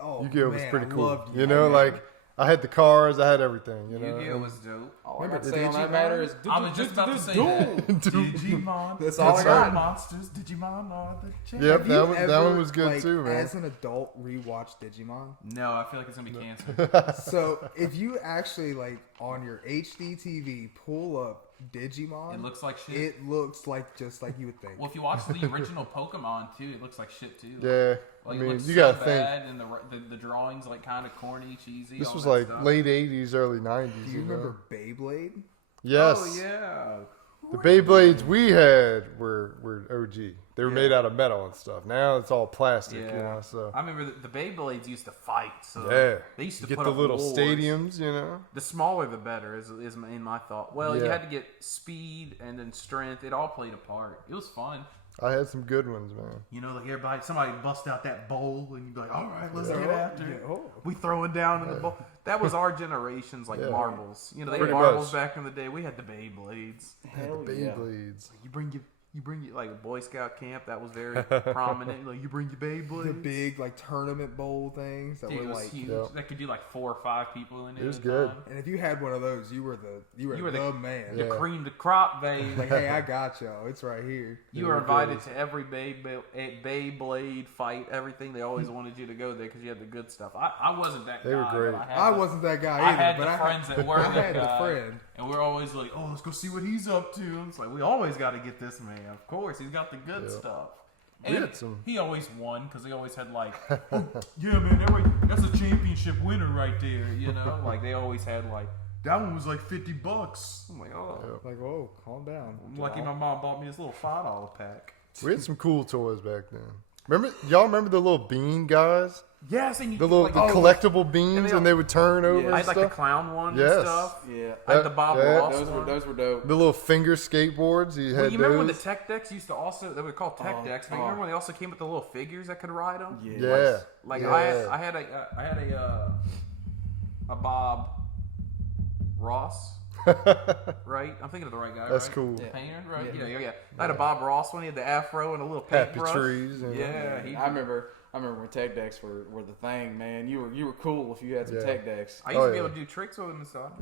Oh, Yu-Gi-Oh was man, pretty I cool. loved You know, like I had the cards, I had everything. You know, Yu-Gi-Oh was dope. All I Remember got to say on that Digimon? matter is I was just about to say duel. that. Digimon. That's all I got. Monsters. Digimon are the champ. Yep, Have you that one ever, was good like, too, man. As an adult, rewatched Digimon. No, I feel like it's gonna be canceled. So if you actually like on your HD TV pull up Digimon, It looks like shit. It looks like just like you would think. Well, if you watch the original Pokemon too, it looks like shit too. Yeah, Like, I it mean, looks you so gotta think. bad, and the drawings like kind of corny, cheesy. This all was that like stuff. late '80s, early '90s. Do you remember Beyblade? Yes. Oh yeah. The Beyblades we had were OG. They were Yeah. made out of metal and stuff. Now it's all plastic, Yeah. you know. So I remember the Beyblades used to fight. So yeah, they used to get put the up little wars. stadiums, you know. The smaller the better is in my thought. Well, you Yeah. had to get speed and then strength. It all played a part. It was fun. I had some good ones, man. You know, like somebody bust out that bowl and you'd be like, all right, let's Yeah. get after it. Yeah, oh. We throwing down in the bowl. That was our generation's like Yeah. marbles. You know, they Pretty had marbles much. back in the day. We had the Beyblades. Hell the yeah. Beyblades. You bring your like a Boy Scout camp that was very prominent. Like you bring your Beyblades. The big like tournament bowl things that Dude, were it was like, huge. Yep. That could do like 4 or 5 people in it. It was at a good. time. and if you had one of those, you were You were the the- man. The Yeah. cream de crop, baby. Like, hey, I got y'all. It's right here. You were invited to every Beyblade fight, everything. They always wanted you to go there because you had the good stuff. I wasn't that They guy. were great. But I wasn't that guy I either, had but the I friends had, that were I that had guy. the friend. And we're always like, oh, let's go see what he's up to. It's like, we always got to get this man. Of course, he's got the good Yeah. stuff. We And had some- he always won because they always had like, oh, yeah, man, that's a championship winner right there. You know, like they always had like, that one was like $50. I'm like, oh, Like, whoa, calm down. I'm lucky my mom bought me this little $5 pack. We had some cool toys back then. Y'all remember the little bean guys? Yes, and you The little like, collectible beans, all- and they would turn over I and had like the stuff. clown one Yes. and stuff. Yeah. I had the Bob Yeah. Ross Those one. were dope. The little finger skateboards. You had Well, you remember when the those. tech decks used to also, they were called tech Oh, decks, but you remember when they also came with the little figures that could ride them? Yeah. Like yeah. I had a Bob Ross, right? I'm thinking of the right guy. That's right? cool. The painter, right? Yeah. Yeah. I had a Bob Ross one. He had the afro and a little Happy paintbrush. trees. And Yeah, he, I remember when tech decks were the thing, man. You were cool if you had some Yeah. tech decks. I used to Oh, be yeah. able to do tricks with him and stuff.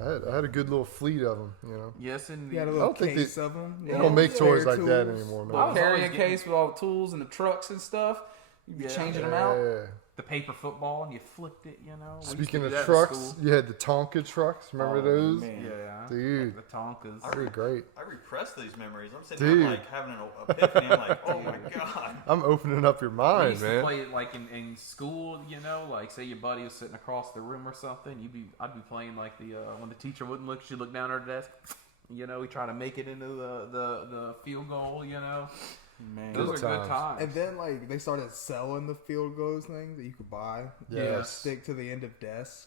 I had a good little fleet of them, you know. Yes, indeed. You had a I little don't think case of them. They don't make toys like that anymore, man. I was Carrying always case with all the tools and the trucks and stuff. You'd be Yeah. changing them out. Yeah. The paper football and you flipped it, you know. We used to Speaking do of that in trucks, school. you had the Tonka trucks. Remember Oh, those? man. Yeah, Dude. like the Tonkas. They were great. I repress these memories. I'm sitting Dude. here like having an epiphany. I'm like, oh my god. I'm opening up your We mind, used to man. play it like in school, you know, like say your buddy was sitting across the room or something. I'd be playing like the when the teacher wouldn't look, she'd look down at her desk. You know, we try to make it into the field goal. You know, Man. those Good are good times. times. And then like they started selling the field goals things that you could buy. Yes. Stick to the end of desk.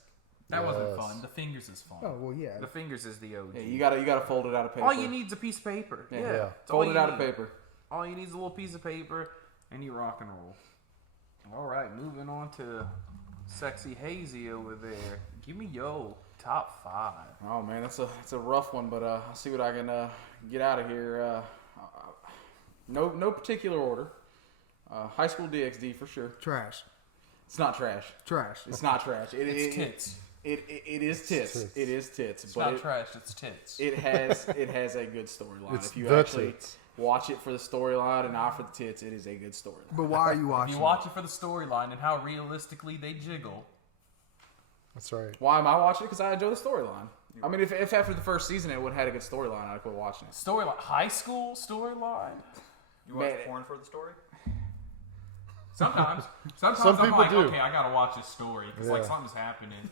that wasn't Yes. fun. The fingers is fun. Oh well, yeah. The fingers is the OG. Yeah, you gotta fold it out of paper. All you need is a piece of paper. Yeah, Yeah. Yeah. It's all Fold you it out of need. paper. All you need is a little piece of paper, and you rock and roll. All right, moving on to sexy hazy over there. Give me your top 5. Oh man, that's a rough one, but I'll see what I can get out of here. No particular order. High school DxD for sure. Trash. It's not trash. Trash. It's not trash. It's tits. It is tits. Tits. It is tits. It's but not it, trash. It's tits. it has a good storyline. It's If you the actually tits. watch it for the storyline and not for the tits, it is a good storyline. But why are you If watching? you watch it for the storyline and how realistically they jiggle, That's right. Why am I watching it? Because I enjoy the storyline. I mean, if after the first season it would have had a good storyline, I'd quit watching it. storyline, high school storyline. You watch Man. porn for the story? Sometimes Some I'm people like, do. okay, I gotta watch this story because like Yeah. something's happening.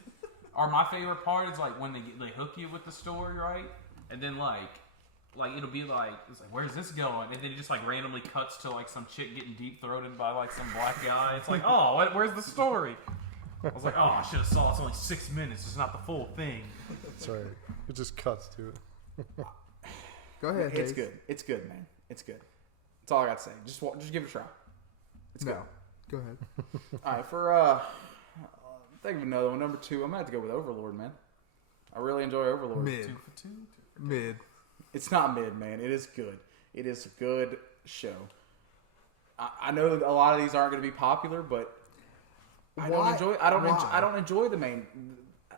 Or my favorite part is like when they hook you with the story, right? And then like it'll be like it's like where's this going? And then it just like randomly cuts to like some chick getting deep throated by like some black guy. It's like oh, where's the story? I was like, oh, I should have saw. It's only 6 minutes. It's not the full thing. That's right. It just cuts to it. Go ahead. It's Hayes. good. It's good, man. It's good. That's all I got to say. Just give it a try. It's No. good. Go ahead. All right, for think of another one. Number 2, I'm gonna have to go with Overlord, man. I really enjoy Overlord. Mid. 2 for 2. Mid. It's not mid, man. It is good. It is a good show. I know a lot of these aren't going to be popular, but I don't Why? enjoy. Why? I don't enjoy the main.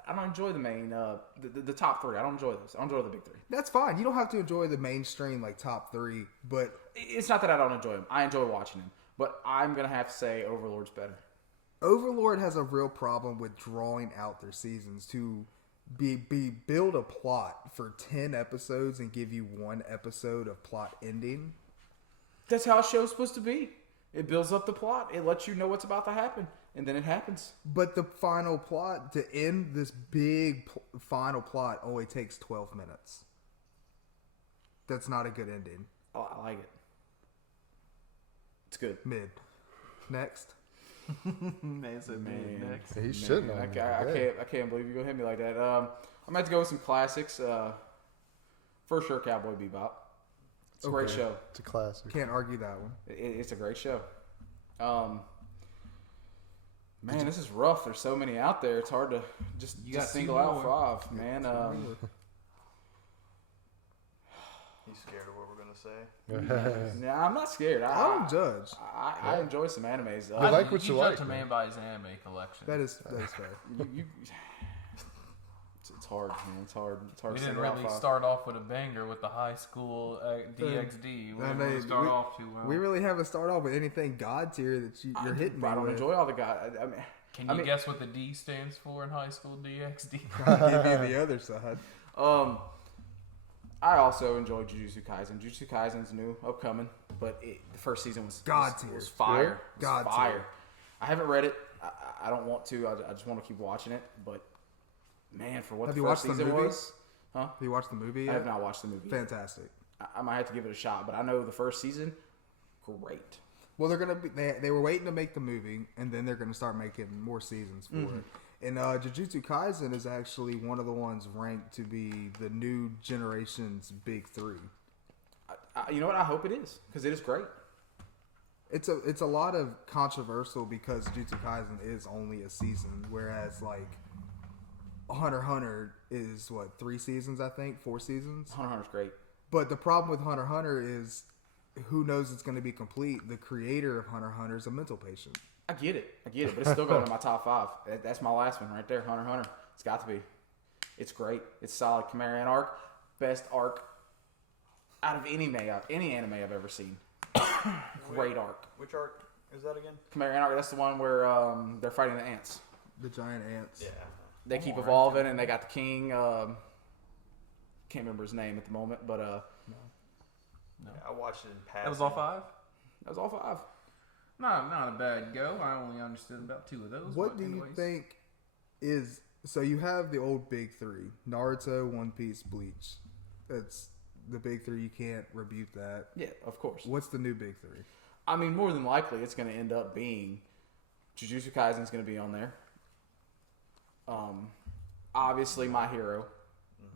I don't enjoy the main. The top three. I don't enjoy those. I don't enjoy the big three. That's fine. You don't have to enjoy the mainstream like top 3, but It's not that I don't enjoy them. I enjoy watching them, but I'm gonna have to say Overlord's better. Overlord has a real problem with drawing out their seasons to build a plot for 10 episodes and give you 1 episode of plot ending. That's how a show's supposed to be. It builds up the plot. It lets you know what's about to happen, and then it happens. But the final plot to end this big final plot only takes 12 minutes. That's not a good ending. I like it. It's good. Mid. Next. Man said Man. next. He's shitting on me. I can't believe you're gonna hit me like that. I'm gonna have to go with some classics. For sure, Cowboy Bebop. It's a great Okay. show. It's a classic. Can't argue that one. It's a great show. Man, this is rough. There's so many out there. It's hard to just gotta single see out more. 5. Man, He's scared of what we're gonna say. nah, I'm not scared. I don't judge. I enjoy some animes. You like what you judge like, a man. man by his anime collection. That is fair. It's hard, man. It's hard. It's hard We to didn't single out really 5. start off with a banger with the high school DxD. We I didn't mean, really start off too well. We really haven't started off with anything God tier that you're hitting me I don't with. enjoy all the guys. I mean, Can you guess what the D stands for in high school DxD? I'll give you the other side. I also enjoy Jujutsu Kaisen. Jujutsu Kaisen's new, upcoming, but the first season was God was, tier. was fire. It was God fire. tier. I haven't read it. I don't want to. I just want to keep watching it. But man, for what Have the you first watched the season movie? was, huh? Have you watched the movie I yet? have not watched the movie. Fantastic. I might have to give it a shot, but I know the first season, great. Well, they're gonna be. They were waiting to make the movie, and then they're gonna start making more seasons for it. And Jujutsu Kaisen is actually one of the ones ranked to be the new generation's big 3. You know what? I hope it is because it is great. It's a lot of controversial because Jujutsu Kaisen is only a season, whereas like Hunter x Hunter is what 3 seasons, I think 4 seasons. Hunter x Hunter's great. But the problem with Hunter x Hunter is, who knows it's going to be complete. The creator of Hunter x Hunter is a mental patient. I get it, but it's still going to my top 5. That's my last one right there, Hunter x Hunter. It's got to be. It's great. It's solid. Chimerian arc, best arc out of any anime I've ever seen. Great arc. Which arc is that again? Chimerian arc. That's the one where they're fighting the ants. The giant ants. Yeah. They keep evolving, and they got the king. Can't remember his name at the moment, but Yeah, I watched it in passing. That was all 5? that was all 5. Not a bad go. I only understood about 2 of those. What but do you anyways. think is so? You have the old big 3: Naruto, One Piece, Bleach. That's the big 3. You can't rebuke that. Yeah, of course. What's the new big 3? I mean, more than likely, it's going to end up being Jujutsu Kaisen's going to be on there. Obviously, My Hero.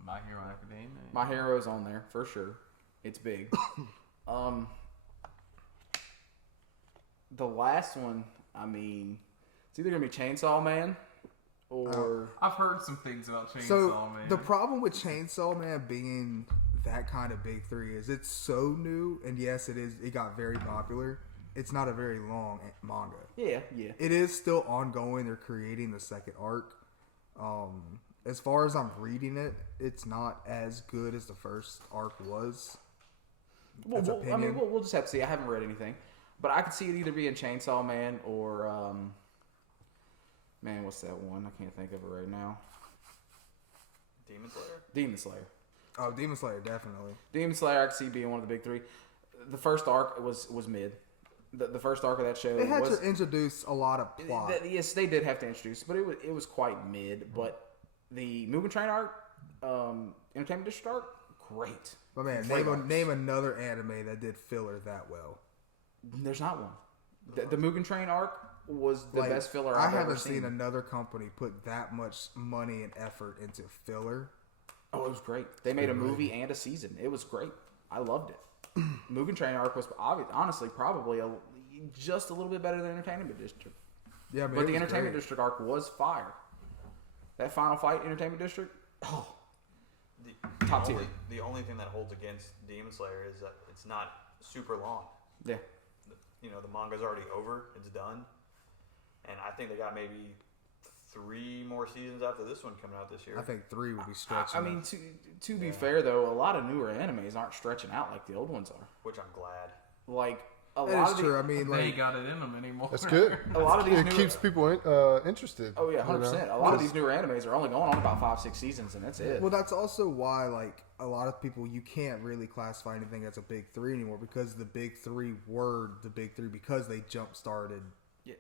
My Hero Academia? My Hero's on there for sure. It's big. The last one, I mean, it's either gonna be Chainsaw Man or I've heard some things about Chainsaw So Man. the problem with Chainsaw Man being that kind of big 3 is it's so new, and yes, it is. It got very popular. It's not a very long manga. yeah. It is still ongoing. They're creating the second arc. As far as I'm reading it, it's not as good as the first arc was. Well, That's I mean, opinion. we'll just have to see. I haven't read anything, but I could see it either being Chainsaw Man or man, what's that one? I can't think of it right now. Demon Slayer? Demon Slayer. Oh, Demon Slayer, definitely. Demon Slayer, I could see being one of the big 3. The first arc was mid. The first arc of that show They had was to introduce a lot of plot. yes, they did have to introduce, but it was quite mid. But the Mugen Train arc, Entertainment District arc, great. But man, Great arcs. name another anime that did filler that well. There's not one. The Mugen Train arc was the Like, best filler I I've ever haven't seen. seen another company put that much money and effort into filler. Oh, it was great. They made a movie and a season. It was great. I loved it. Mugen Train arc was honestly probably just a little bit better than Entertainment District. Yeah, But the Entertainment District arc was fire. That final fight, Entertainment District, oh, top tier. The only thing that holds against Demon Slayer is that it's not super long. Yeah. the manga's already over. It's done, and I think they got maybe 3 more seasons after this one coming out this year. I think 3 would be stretching. I mean, to be fair though, a lot of newer animes aren't stretching out like the old ones are. Which I'm glad. Like a it lot is of true. the, I mean, They like, got it in them anymore. That's good. A lot of these it newer- keeps people interested. oh yeah, 100%. you know? A lot of these newer animes are only going on about 5-6 seasons, and that's it. well, that's also why, like, a lot of people, you can't really classify anything as a big 3 anymore because the big 3 were the big 3 because they jump started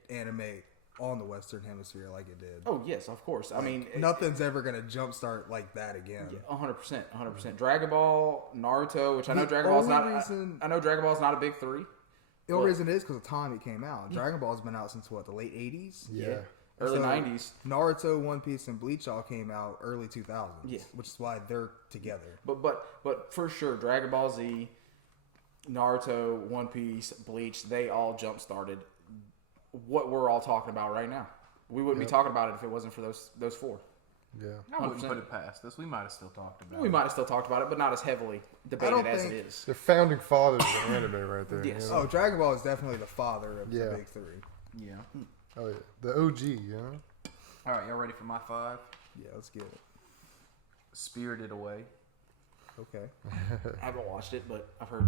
anime on the Western Hemisphere like it did. Oh yes, of course. I mean, Nothing's ever gonna jumpstart like that again. 100%, 100%. Dragon Ball, Naruto, which I know The Dragon Ball's not. only reason- I know Dragon Ball's not a big 3. The only reason is because of time it came out. Dragon Ball's been out since what, the late 80s? Yeah. Early So, 90s. Naruto, One Piece, and Bleach all came out early 2000s. Yeah. Which is why they're together. But for sure, Dragon Ball Z, Naruto, One Piece, Bleach, they all jump started what we're all talking about right now. We wouldn't be talking about it if it wasn't for those 4. Yeah. I wouldn't 100%. put it past us. We might have still talked about We it. might have still talked about it, but not as heavily debated don't as think- it is. The founding fathers of anime right there. Yes. You know? Oh, Dragon Ball is definitely the father of Yeah. the big 3. Yeah. Oh, yeah. The OG, you know? All right, y'all ready for my 5? Yeah, let's get it. Spirited Away. Okay. I haven't watched it, but I've heard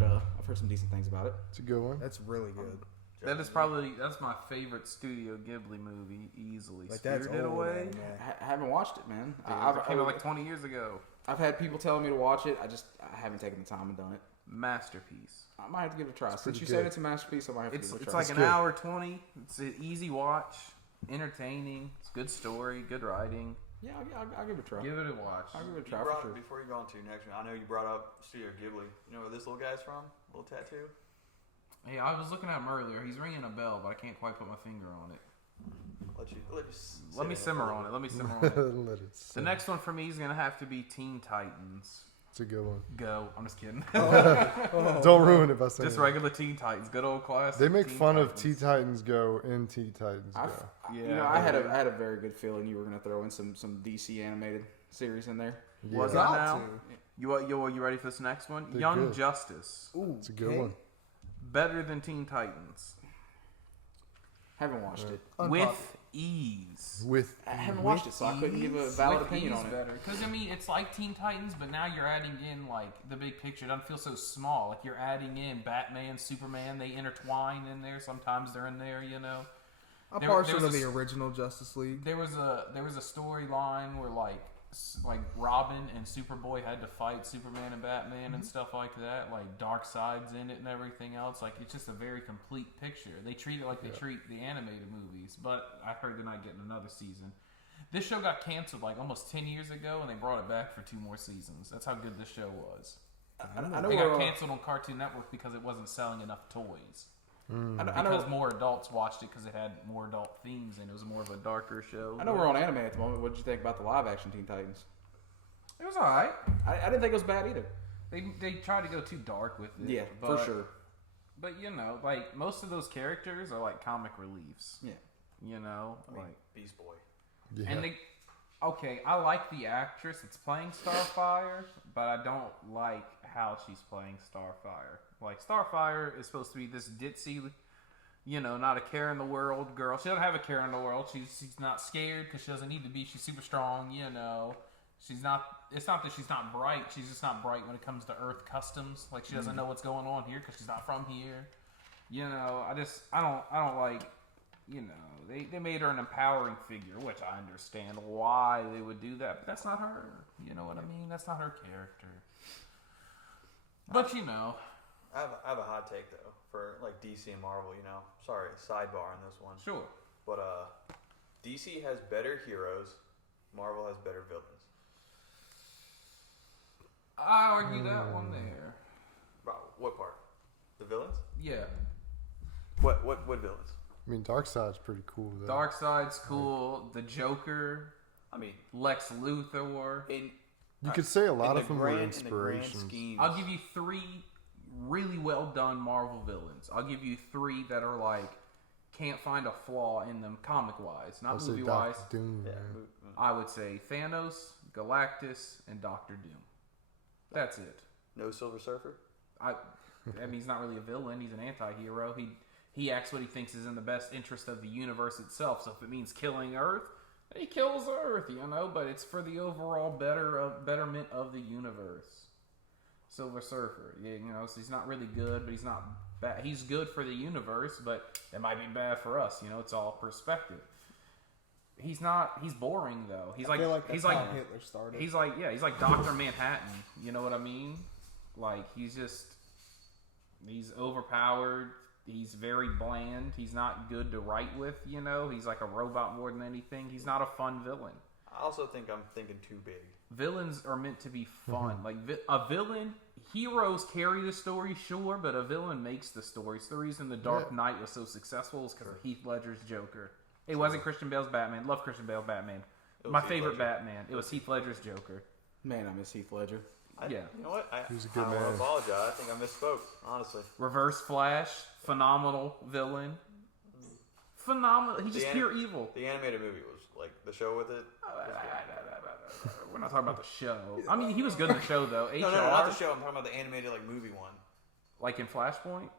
some decent things about it. It's a good one. That's really good. That's my favorite Studio Ghibli movie, easily. Like, that's Spirited old Away. anime. I haven't watched it, man. It came out like 20 years ago. I've had people telling me to watch it. I haven't taken the time and done it. Masterpiece. I might have to give it a try. Since pretty you good. said it's a masterpiece, I might have to It's give it a it's try. like an good. hour 20. It's an easy watch, entertaining. It's good story, good writing. Yeah, I'll give it a try. Give it a watch. I'll give it a You try for brought, sure. Before you go on to your next one, I know you brought up Studio Ghibli. You know where this little guy's from? Little tattoo? Hey, I was looking at him earlier. He's ringing a bell, but I can't quite put my finger on it. Let Let me simmer on it. Let me simmer on it. Let it The sit. next one for me is gonna have to be Teen Titans. It's a good one. Go. I'm just kidding. Don't ruin it by saying Just it. regular Teen Titans. Good old classic. They make Teen fun of Titans. Teen Titans Go in Teen Titans Go. Yeah, I had a very good feeling you were going to throw in some DC animated series in there. Was Yeah. I Got now? to. You ready for this next one? They're Young good. Justice. Ooh, It's a good one. Better than Teen Titans. Haven't watched it. With ease. With I haven't watched it, so I couldn't give a valid With opinion ease on it. better. Because, I mean, it's like Teen Titans, but now you're adding in, like, the big picture. It doesn't feel so small. Like, you're adding in Batman, Superman. They intertwine in there. Sometimes they're in there, you know. I'm There partial was to a the s- original Justice League. There was a storyline where like Robin and Superboy had to fight Superman and Batman and stuff like that. Like Darkseid's in it and everything else. Like it's just a very complete picture. They treat it like they treat the animated movies. But I heard they're not getting another season. This show got canceled like almost 10 years ago, and they brought it back for 2 more seasons. That's how good this show was. I know They got we're, canceled on Cartoon Network because it wasn't selling enough toys. I know, Because more adults watched it because it had more adult themes and it was more of a darker show. I know we're on anime at the moment. What did you think about the live action Teen Titans? It was alright. I didn't think it was bad either. They tried to go too dark with it. Yeah, but, for sure. But you know, like most of those characters are like comic reliefs. Yeah. You know, I mean, like Beast Boy. yeah. and they. Okay, I like the actress that's playing Starfire, but I don't like how she's playing Starfire. Like Starfire is supposed to be this ditzy, you know, not a care in the world girl. She doesn't have a care in the world. She's not scared because she doesn't need to be. She's super strong. You know, she's not. It's not that she's not bright. She's just not bright when it comes to Earth customs. Like she doesn't know what's going on here because she's not from here. You know, I don't like. You know, they made her an empowering figure, which I understand why they would do that, but that's not her. You know what I mean? That's not her character. But you know, I have a hot take though for like DC and Marvel. You know, sorry, sidebar on this one. sure. But DC has better heroes. Marvel has better villains. I argue that one there. Bro, what part? The villains? Yeah. What villains? I mean, Darkseid's pretty cool though. Darkseid's cool. The Joker, I mean, Lex Luthor. You could say a lot in of the them were grand, in the inspirations. grand scheme. I'll give you 3 really well done Marvel villains. I'll give you 3 that are like can't find a flaw in them comic wise, not I'll say movie wise. Doctor Doom. Yeah, man. I would say Thanos, Galactus, and Doctor Doom. That's it. no Silver Surfer. I mean, he's not really a villain. He's an anti-hero. He acts what he thinks is in the best interest of the universe itself. So if it means killing Earth, he kills Earth, you know. But it's for the overall betterment of the universe. Silver Surfer, yeah, you know. So he's not really good, but he's not bad. He's good for the universe, but it might be bad for us. You know, it's all perspective. He's not. He's boring though. He's I feel like he's that's like how Hitler started. he's like he's like Dr. Manhattan. You know what I mean? Like he's overpowered. He's very bland. He's not good to write with. You know, he's like a robot more than anything. He's not a fun villain. I also think I'm thinking too big. Villains are meant to be fun. Like a villain, heroes carry the story, sure, but a villain makes the story. It's the reason The Dark Knight was so successful is because of Heath Ledger's Joker. It wasn't Christian Bale's Batman. Love Christian Bale Batman. My favorite Batman. It was Heath Ledger's Joker. Man, I miss Heath Ledger. Yeah. You know what? He was a good I want man. to apologize. I think I misspoke, honestly. Reverse Flash, phenomenal villain. Phenomenal. He's just pure evil. The animated movie was like the show with it. We're not talking about the show. I mean, he was good in the show though. No, not the show. I'm talking about the animated like movie one. Like in Flashpoint.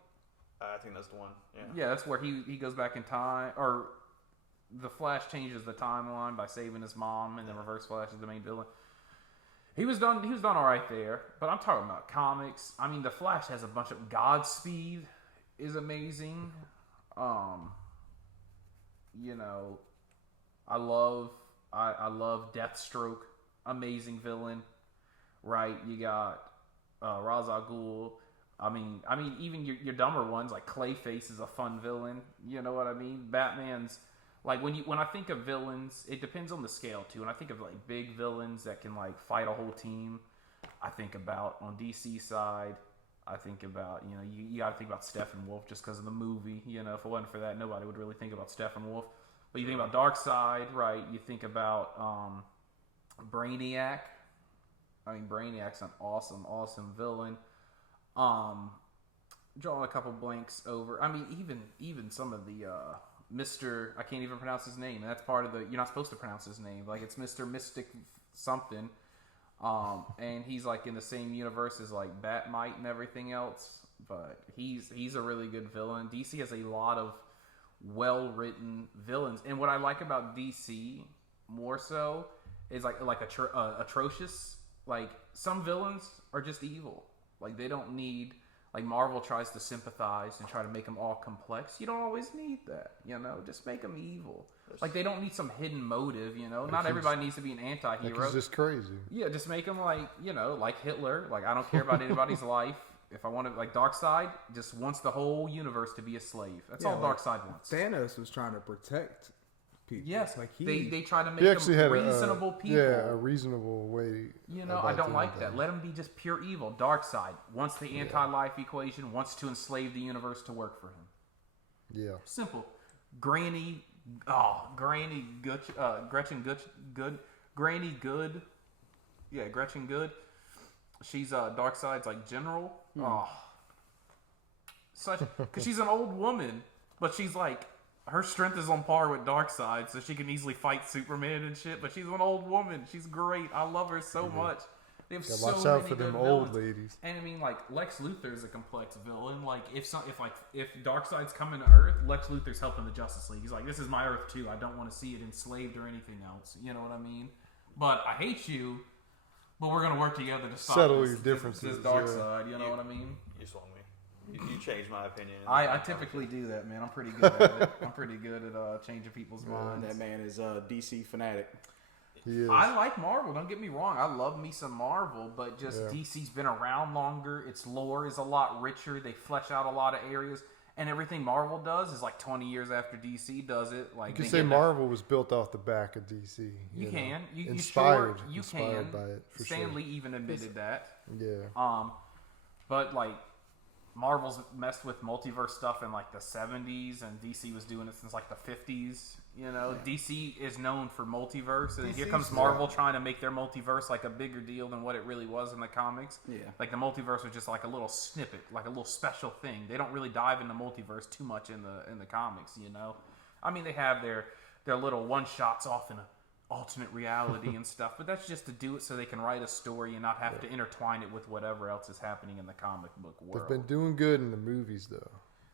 I think that's the one. Yeah. Yeah, that's where he goes back in time, or the Flash changes the timeline by saving his mom, and then Reverse Flash is the main villain. He was done all right there, but I'm talking about comics. I mean, the Flash has a bunch of Godspeed is amazing. You know, I love Deathstroke, amazing villain. Right, you got Ra's al Ghul. I mean, even your dumber ones like Clayface is a fun villain. You know what I mean? Batman's like when I think of villains, it depends on the scale too. When I think of like big villains that can like fight a whole team, I think about on DC side. I think about you got to think about Steppenwolf just because of the movie. You know, if it wasn't for that, nobody would really think about Steppenwolf. But you think about Darkseid, right? You think about Brainiac. I mean, Brainiac's an awesome villain. Drawing a couple blanks over. I mean, even some of the Mr. I can't even pronounce his name. And that's part of the. You're not supposed to pronounce his name. Like it's Mr. Mystic something. And he's like in the same universe as like Batmite and everything else. But he's a really good villain. DC has a lot of well-written villains, and what I like about DC more so is like atrocious. Like some villains are just evil. Like they don't need. Like Marvel tries to sympathize and try to make them all complex. You don't always need that, you know. Just make them evil. Like they don't need some hidden motive, you know. Not everybody needs to be an anti-hero. Like he's just crazy. Yeah, just make them like like Hitler. Like I don't care about anybody's life. If I want to, like Darkseid, just wants the whole universe to be a slave. That's all like Darkseid wants. Thanos was trying to protect people. Yes, like they try to make He actually them had reasonable people. Yeah, a reasonable way. You know, I don't like that. Let him be just pure evil. Darkseid wants the anti-life equation, wants to enslave the universe to work for him. Yeah. Simple. Granny Good. Gretchen Good. Granny Good. Yeah, Gretchen Good. She's Darkseid's like general. Oh, because she's an old woman, but she's like her strength is on par with Darkseid, so she can easily fight Superman and shit. But she's an old woman. She's great. I love her so much. They have so watch out many for them good old villains. ladies. And I mean, like Lex Luthor is a complex villain. Like if Darkseid's coming to Earth, Lex Luthor's helping the Justice League. He's like, this is my Earth too. I don't want to see it enslaved or anything else. You know what I mean? But I hate you. But we're gonna work together to stop Settle this, your differences, This Darkseid. You know what I mean? You swung me. You changed my opinion. I typically do that, man. I'm pretty good at it. I'm pretty good at changing people's minds. That man is a DC fanatic. He is. I like Marvel. Don't get me wrong. I love me some Marvel, but just DC's been around longer. Its lore is a lot richer. They flesh out a lot of areas, and everything Marvel does is like 20 years after DC does it. Like You can say Marvel was built off the back of DC. You can. Inspired can. by it, for Stan sure. Lee even admitted that. Yeah. But like Marvel's messed with multiverse stuff in like the 70s, and DC was doing it since like the 50s. You know, DC is known for multiverse, and here comes Marvel trying to make their multiverse like a bigger deal than what it really was in the comics. Yeah, like the multiverse was just like a little snippet, like a little special thing. They don't really dive into multiverse too much in the comics. You know, I mean they have their little one shots off in a alternate reality and stuff, but that's just to do it so they can write a story and not have to intertwine it with whatever else is happening in the comic book world. They've been doing good in the movies though.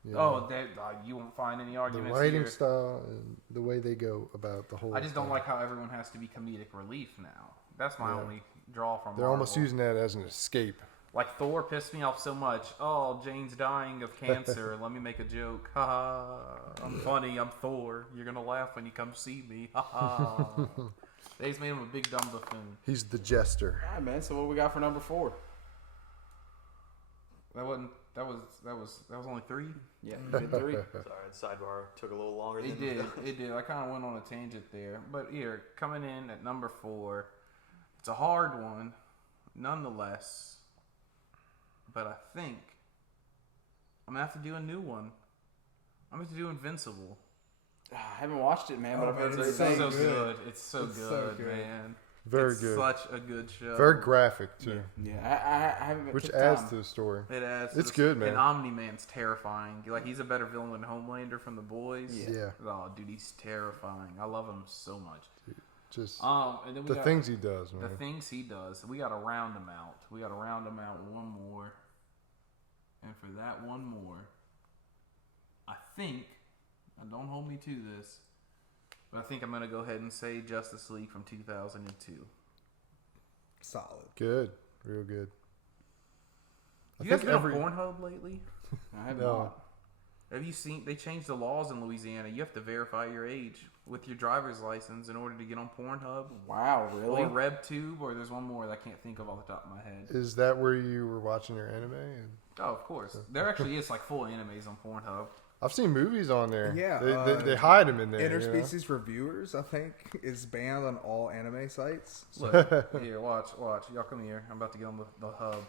You Oh, know, you won't find any the arguments writing here. style and the way they go about the whole. I just don't thing. like how everyone has to be comedic relief now. That's my Yeah. only draw from They're almost Marvel. using that as an escape. Like Thor pissed me off so much. Oh, Jane's dying of cancer. Let me make a joke. Ha ha. I'm funny. I'm Thor. You're gonna laugh when you come see me. Ha ha. They just made him a big dumb buffoon. He's the jester. All right, man. So what we got for number 4? That wasn't. That was only 3. Yeah, you did 3. Sorry, the sidebar took a little longer It than did. It did. I kind of went on a tangent there. But here, coming in at number 4, it's a hard one, nonetheless. But I think I'm gonna have to do a new one. I'm gonna have to do Invincible. I haven't watched it, man, but Oh, I've heard man, great it's It's things. so good. good. It's so It's good, so good. man. Very It's good. Such a good show. Very graphic too, Yeah, I haven't. which took adds time. to the story. It adds. It's to good, man. And Omni-Man's terrifying. Like he's a better villain than Homelander from The Boys. Yeah. Oh, dude, he's terrifying. I love him so much. Just And then we the got things he does, man. the things he does. We got to round him out. We got to round him out one more. And for that one more, I think, and don't hold me to this, but I think I'm going to go ahead and say Justice League from 2002. Solid. Good, real good. You guys been on Pornhub lately? I have No. not. Have you seen, they changed the laws in Louisiana. You have to verify your age with your driver's license in order to get on Pornhub. Wow, really? Or RebTube, or there's one more that I can't think of off the top of my head. Is that where you were watching your anime? And Oh, of course. There actually is like full animes on Pornhub. I've seen movies on there. Yeah, they hide them in there. you know? Interspecies Reviewers, I think, is banned on all anime sites. Look, here, watch. Y'all come here. I'm about to get on the hub.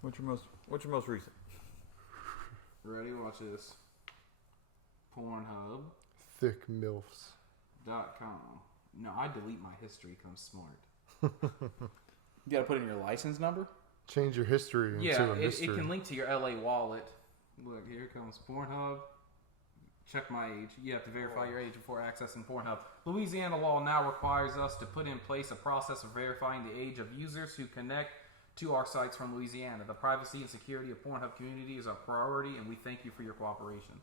What's your most recent? Ready? Watch this. Pornhub.com. Thick milfs. No, I delete my history because I'm smart. You got to put in your license number? Change your history into Yeah, a it mystery. can link to your LA wallet. Look, here comes Pornhub. Check my age. You have to verify your age before accessing Pornhub. Louisiana law now requires us to put in place a process of verifying the age of users who connect to our sites from Louisiana. The privacy and security of Pornhub community is our priority, and we thank you for your cooperation.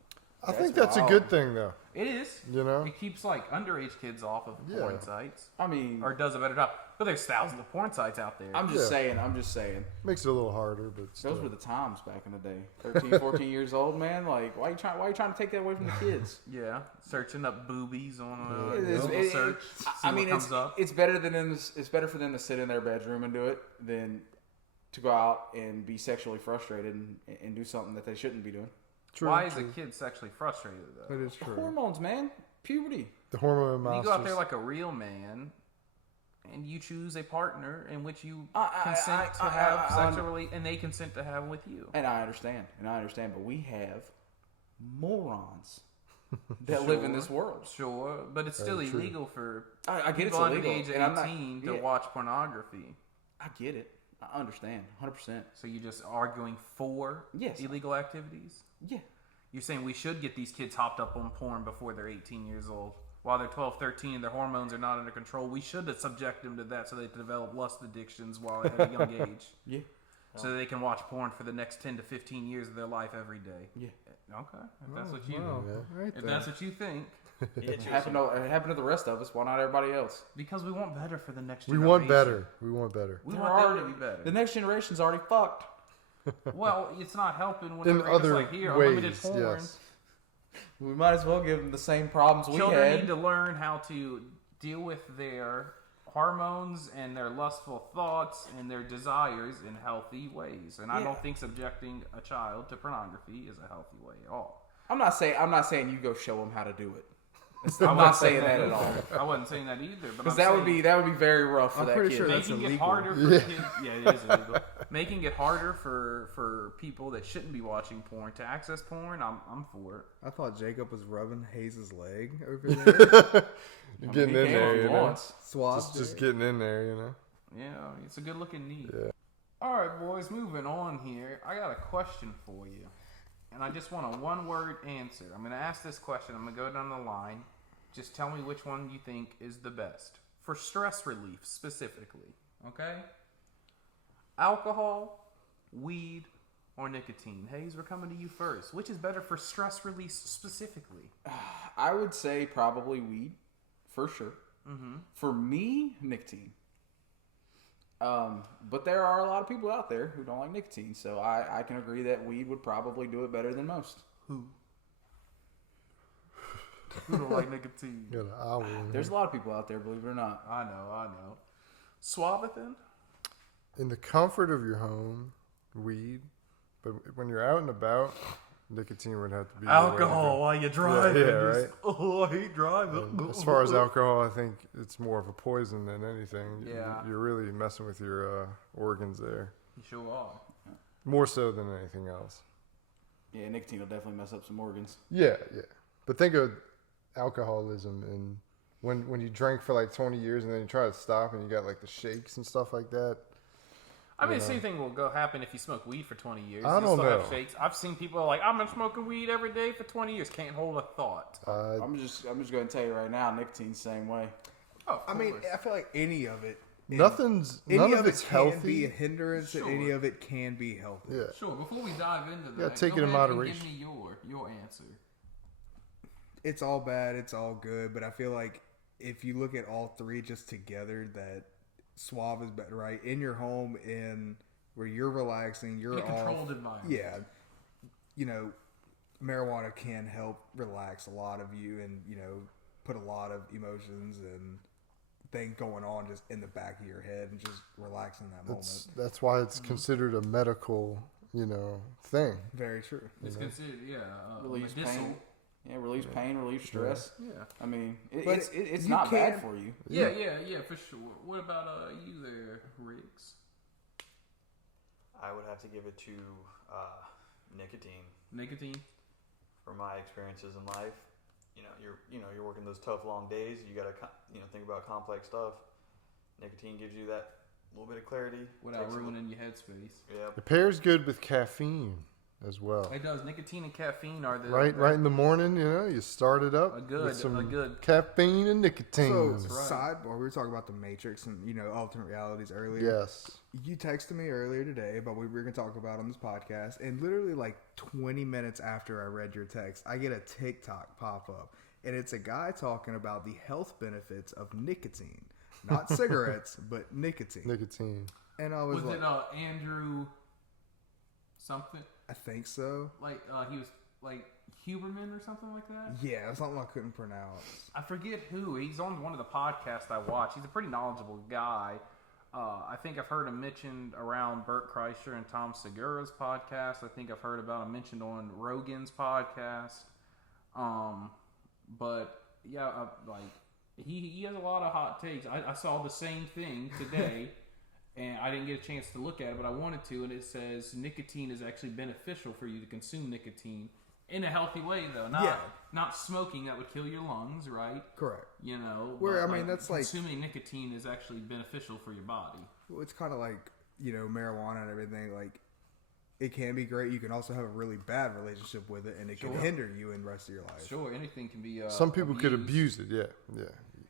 I think That's that's a wild. good thing, though. It is. You know? It keeps like underage kids off of porn Yeah. sites, I mean, or does a better job. But there's thousands of porn sites out there. I'm just Yeah. saying. Makes it a little harder, but still. Those were the times back in the day. 13, 14 years old, man. Like, why you trying to take that away from the kids? Yeah, searching up boobies on It is- Google it- search. I see mean, what comes up. it's better it's better for them to sit in their bedroom and do it than to go out and be sexually frustrated and do something that they shouldn't be doing. True, Why is true. a kid sexually frustrated though? That is true. Hormones, man. Puberty. The hormone You monsters. go out there like a real man, and you choose a partner in which you consent to I- have I- sexually, and they consent to have with you. And I understand. But we have morons that live in this world. Sure, but it's still Very true. illegal for I get it's people under illegal. the age of and I'm not- 18 to yeah, watch pornography. I get it. I understand. 100%. So you're just arguing for Yes. illegal activities? Yeah. You're saying we should get these kids hopped up on porn before they're 18 years old. While they're 12, 13, and their hormones are not under control, we should subject them to that so they develop lust addictions while at a young age. Yeah. So they can watch porn for the next 10 to 15 years of their life every day. Yeah. Okay. If that's what you Wow. Yeah. Right if there. that's what you think. It happened to the rest of us. Why not everybody else? Because we want better for the next We generation. want better. We want better. We They're want them already- to be better. The next generation's already fucked. Well, it's not helping when In they're just other like, here, unlimited ways, porn. yes. We might as well give them the same problems we Children had. need to learn how to deal with their hormones and their lustful thoughts and their desires in healthy ways. And I Yeah. don't think subjecting a child to pornography is a healthy way at all. I'm not saying you go show them how to do it. I I'm wasn't not saying that at either. all. I wasn't saying that either. Because that would be very rough for I'm that pretty kid. sure that's making it illegal. harder for kids. Yeah, it is illegal. Making it harder for people that shouldn't be watching porn to access porn. I'm for it. I thought Jacob was rubbing Hayes' leg over there. You're getting He in came there, off you know. once. Swab. Just getting in there, you know. Yeah, it's a good looking knee. Yeah. All right, boys, moving on here. I got a question for you. And I just want a one-word answer. I'm going to ask this question. I'm going to go down the line. Just tell me which one you think is the best. For stress relief, specifically. Okay? Alcohol, weed, or nicotine? Hayes, we're coming to you first. Which is better for stress release specifically? I would say probably weed, for sure. Mm-hmm. For me, nicotine. But there are a lot of people out there who don't like nicotine, so I can agree that weed would probably do it better than most. Who? Who don't like nicotine? Got an owl in There's a here. lot of people out there, believe it or not. I know. Suavathin? In the comfort of your home, weed. But when you're out and about, nicotine would have to be the way to Alcohol go. while you're driving. Yeah, right. Oh, I hate driving. And as far as alcohol, I think it's more of a poison than anything. Yeah. You're really messing with your organs there. You sure are. More so than anything else. Yeah, nicotine will definitely mess up some organs. Yeah. But think of alcoholism and when you drink for like 20 years and then you try to stop and you got like the shakes and stuff like that. I mean, You the know. same thing will go happen if you smoke weed for 20 years. I You don't still have know. shakes. I've seen people like, I've been smoking weed every day for 20 years. Can't hold a thought. I'm just going to tell you right now, nicotine's the same way. Oh, of I mean, course. I feel like any of it. none Any of of it's it can healthy. be a hindrance, and any Sure. of it can be healthy. Yeah. Sure. Before we dive into that, Yeah, take go it in ahead and moderation. Give me your answer. It's all bad, it's all good, but I feel like if you look at all three just together, that Suave is better, right? In your home, in where you're relaxing, you're In a off. controlled environment. Yeah, you know, marijuana can help relax a lot of you, and put a lot of emotions and things going on just in the back of your head, and just relax in that moment. That's why it's considered a medical, thing. Very true. It's considered, Relieves medicinal. pain. Yeah, relieves pain, relieves stress. Yeah. I mean, But it's you not bad can't- for you. Yeah, for sure. What about you there, Riggs? I would have to give it to nicotine. Nicotine? From my experiences in life, you're working those tough long days. You got to think about complex stuff. Nicotine gives you that little bit of clarity Without takes a ruining your headspace. Yep. It pairs good with caffeine as well. It does. Nicotine and caffeine are the Right in the morning, you start it up A good- with some a good- caffeine and nicotine. So, right. sidebar, we were talking about the Matrix and alternate realities earlier. Yes. You texted me earlier today about what we were going to talk about on this podcast, and literally like 20 minutes after I read your text, I get a TikTok pop up, and it's a guy talking about the health benefits of nicotine, not cigarettes, but nicotine. Nicotine. And I was Was like, it Andrew something? I think so. Like he was like Huberman or something like that? Yeah, something I couldn't pronounce. I forget who. He's on one of the podcasts I watch. He's a pretty knowledgeable guy. I think I've heard him mentioned around Bert Kreischer and Tom Segura's podcast. I think I've heard about him mentioned on Rogan's podcast. But yeah, he has a lot of hot takes. I saw the same thing today, and I didn't get a chance to look at it, but I wanted to. And it says nicotine is actually beneficial for you to consume nicotine in a healthy way, though. Not smoking that would kill your lungs, right? Correct. Where I mean, that's like- consuming nicotine is actually beneficial for your body. Well, it's kind of like, marijuana and everything. Like, it can be great. You can also have a really bad relationship with it, and it can Sure. hinder you in the rest of your life. Sure, anything can be. Some people could abused. abuse it. Yeah.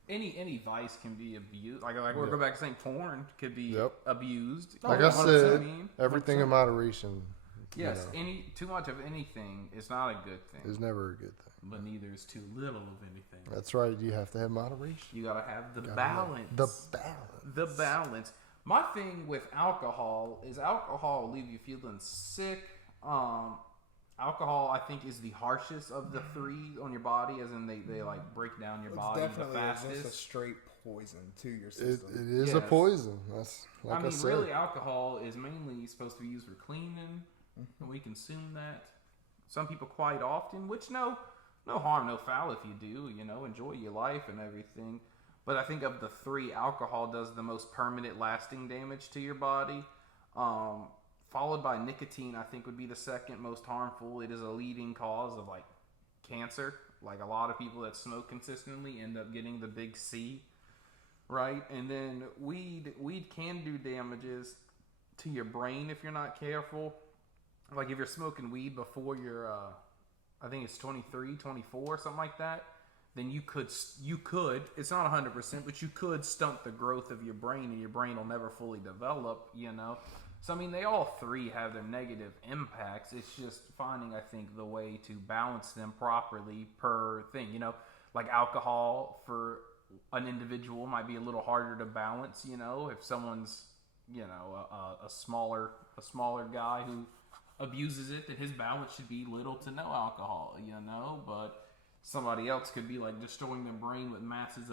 Any vice can be abused. Like we're going back to saying porn could be Yep. abused. Like Oh, I 100%. said, mean, everything 100%. in moderation. Yes, too much of anything is not a good thing, is never a good thing. but neither is too little of anything. That's right. You have to have moderation. You gotta have the Gotta balance. have the balance. The balance. My thing with alcohol is alcohol will leave you feeling sick. Alcohol, I think, is the harshest of the three on your body, as in they like break down your It's body the definitely fastest. just a straight poison to your It system. is a Yes. poison. That's like I mean, said. really, alcohol is mainly supposed to be used for cleaning, and we consume that. Some people quite often, which no harm, no foul if you do. Enjoy your life and everything. But I think of the three, alcohol does the most permanent, lasting damage to your body. Followed by nicotine, I think would be the second most harmful. It is a leading cause of like cancer. Like a lot of people that smoke consistently end up getting the big C. Right, and then weed can do damages to your brain if you're not careful. Like if you're smoking weed before you're, I think it's 23, 24, something like that, then you could, it's not 100%, but you could stunt the growth of your brain, and your brain will never fully develop, So, I mean, they all three have their negative impacts. It's just finding, I think, the way to balance them properly per thing. You know, like alcohol for an individual might be a little harder to balance, you know, if someone's, you know, a smaller guy who abuses it, then his balance should be little to no alcohol, you know, but somebody else could be like destroying their brain with massive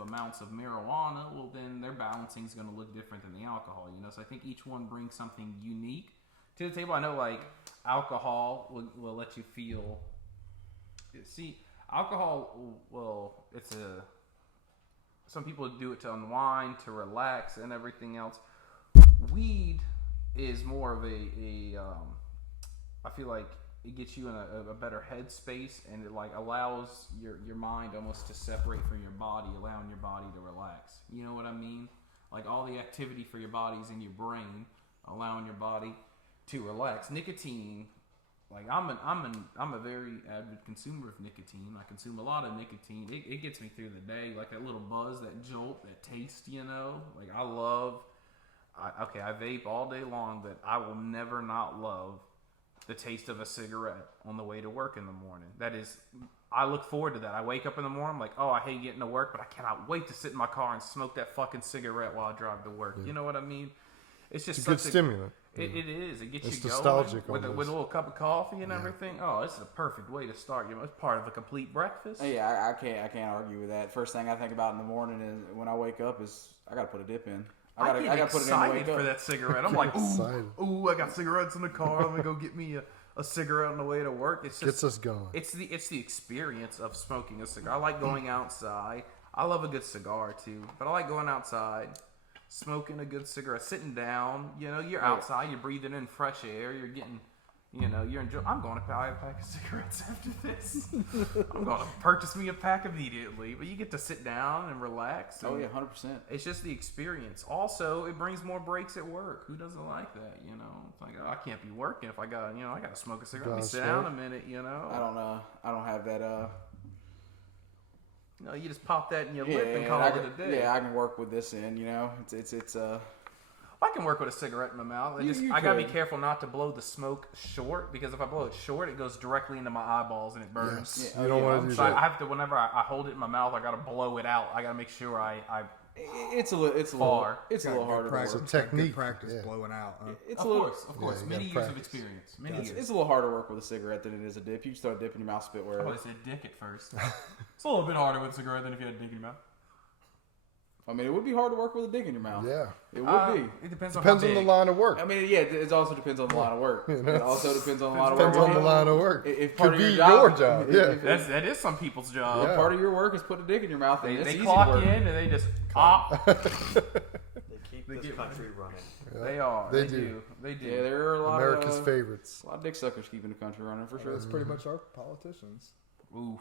amounts of marijuana. Well, then their balancing is going to look different than the alcohol, you know. So I think each one brings something unique to the table. I know, like, alcohol will let you feel. See, alcohol, well, some people do it to unwind, to relax, and everything else. Weed is more of I feel like it gets you in a better headspace, and it like allows your mind almost to separate from your body, allowing your body to relax. You know what I mean? Like, all the activity for your body is in your brain, allowing your body to relax. Nicotine, like, I'm a very avid consumer of nicotine. I consume a lot of nicotine. It gets me through the day, like that little buzz, that jolt, that taste, you know? Like, I vape all day long, but I will never not love the taste of a cigarette on the way to work in the morning. That is, I look forward to that. I wake up in the morning, I'm like, oh, I hate getting to work, but I cannot wait to sit in my car and smoke that fucking cigarette while I drive to work. Yeah. You know what I mean? It's just a good stimulant. It is. It gets it's you nostalgic going with a little cup of coffee and everything. Oh, it's a perfect way to start. You know, it's part of a complete breakfast. Yeah, I can't argue with that. First thing I think about in the morning is when I wake up is I gotta put a dip in. I get excited for that cigarette. I'm like, ooh, I got cigarettes in the car. Let me go get me a cigarette on the way to work. It's just, gets us going. It's the experience of smoking a cigar. I like going outside. I love a good cigar too, but I like going outside, smoking a good cigarette, sitting down. You know, you're outside, you're breathing in fresh air, you're getting, you know, you're enjoying. I'm going to buy a pack of cigarettes after this. I'm going to purchase me a pack immediately. But you get to sit down and relax. And 100%. It's just the experience. Also, it brings more breaks at work. Who doesn't like that? You know, it's like, oh, I can't be working if I got to smoke a cigarette. Let me sit down a minute. You know, I don't have that. You know, you just pop that in your lip and call it a day. Yeah, I can work with this in. You know, it's I can work with a cigarette in my mouth. I gotta be careful not to blow the smoke short, because if I blow it short, it goes directly into my eyeballs and it burns. Yes. You don't want to do so that. I have to, whenever I hold it in my mouth, I gotta blow it out. I gotta make sure It's a little harder. Practice. It's a technique. Good practice blowing out. Huh? It's of course. Yeah, Many years of experience. It's a little harder to work with a cigarette than it is a dip. You just throw a dip in your mouth, spit wherever. I said dick at first. It's a little bit harder with a cigarette than if you had a dick in your mouth. I mean, it would be hard to work with a dick in your mouth. Yeah. It would be. It depends on the line of work. I mean, yeah, it also depends on the line of work. It also depends on the line of work. Depends on the line of work. If Could be your job. Yeah. That is some people's job. If part of your work is put a dick in your mouth, then They it's easy clock work. in and they just pop. They keep this country running. Yeah. They are. They They do. do. Yeah, there are a lot America's of favorites. a lot of dick suckers keeping the country running for sure. That's pretty much our politicians. Oof.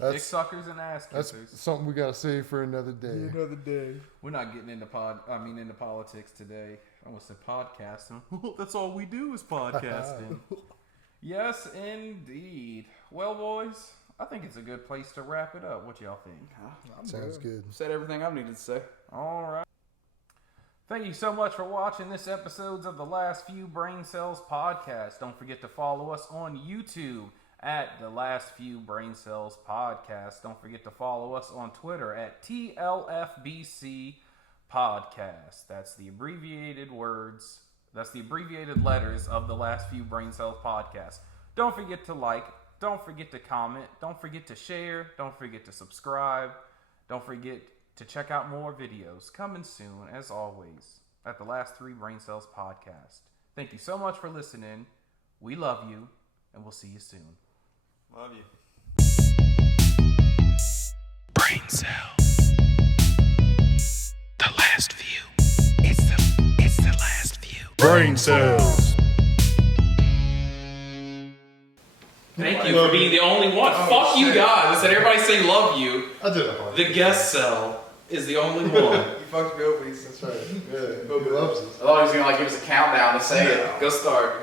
That's, Dick suckers and ass that's kissers. something we gotta save for another day. Another day. We're not getting into into politics today. I almost said podcasting. That's all we do is podcasting. Yes, indeed. Well, boys, I think it's a good place to wrap it up. What y'all think? Sounds good. Said everything I've needed to say. All right. Thank you so much for watching this episode of the Last Few Brain Cells podcast. Don't forget to follow us on YouTube at the Last Few Brain Cells podcast. Don't forget to follow us on Twitter at TLFBC podcast. That's the abbreviated words. That's the abbreviated letters of the Last Few Brain Cells podcast. Don't forget to like. Don't forget to comment. Don't forget to share. Don't forget to subscribe. Don't forget to check out more videos coming soon, as always, at the Last Three Brain Cells podcast. Thank you so much for listening. We love you, and we'll see you soon. Love you. Brain cells. The last view. It's the last view. Brain cells. Thank you for being the only one. Fuck you guys. I said everybody say love you. I did it hard. The guest cell is the only one. You fucked me over. That's right. Yeah, he loves us. As long as he's gonna give us a countdown to say it. Go start.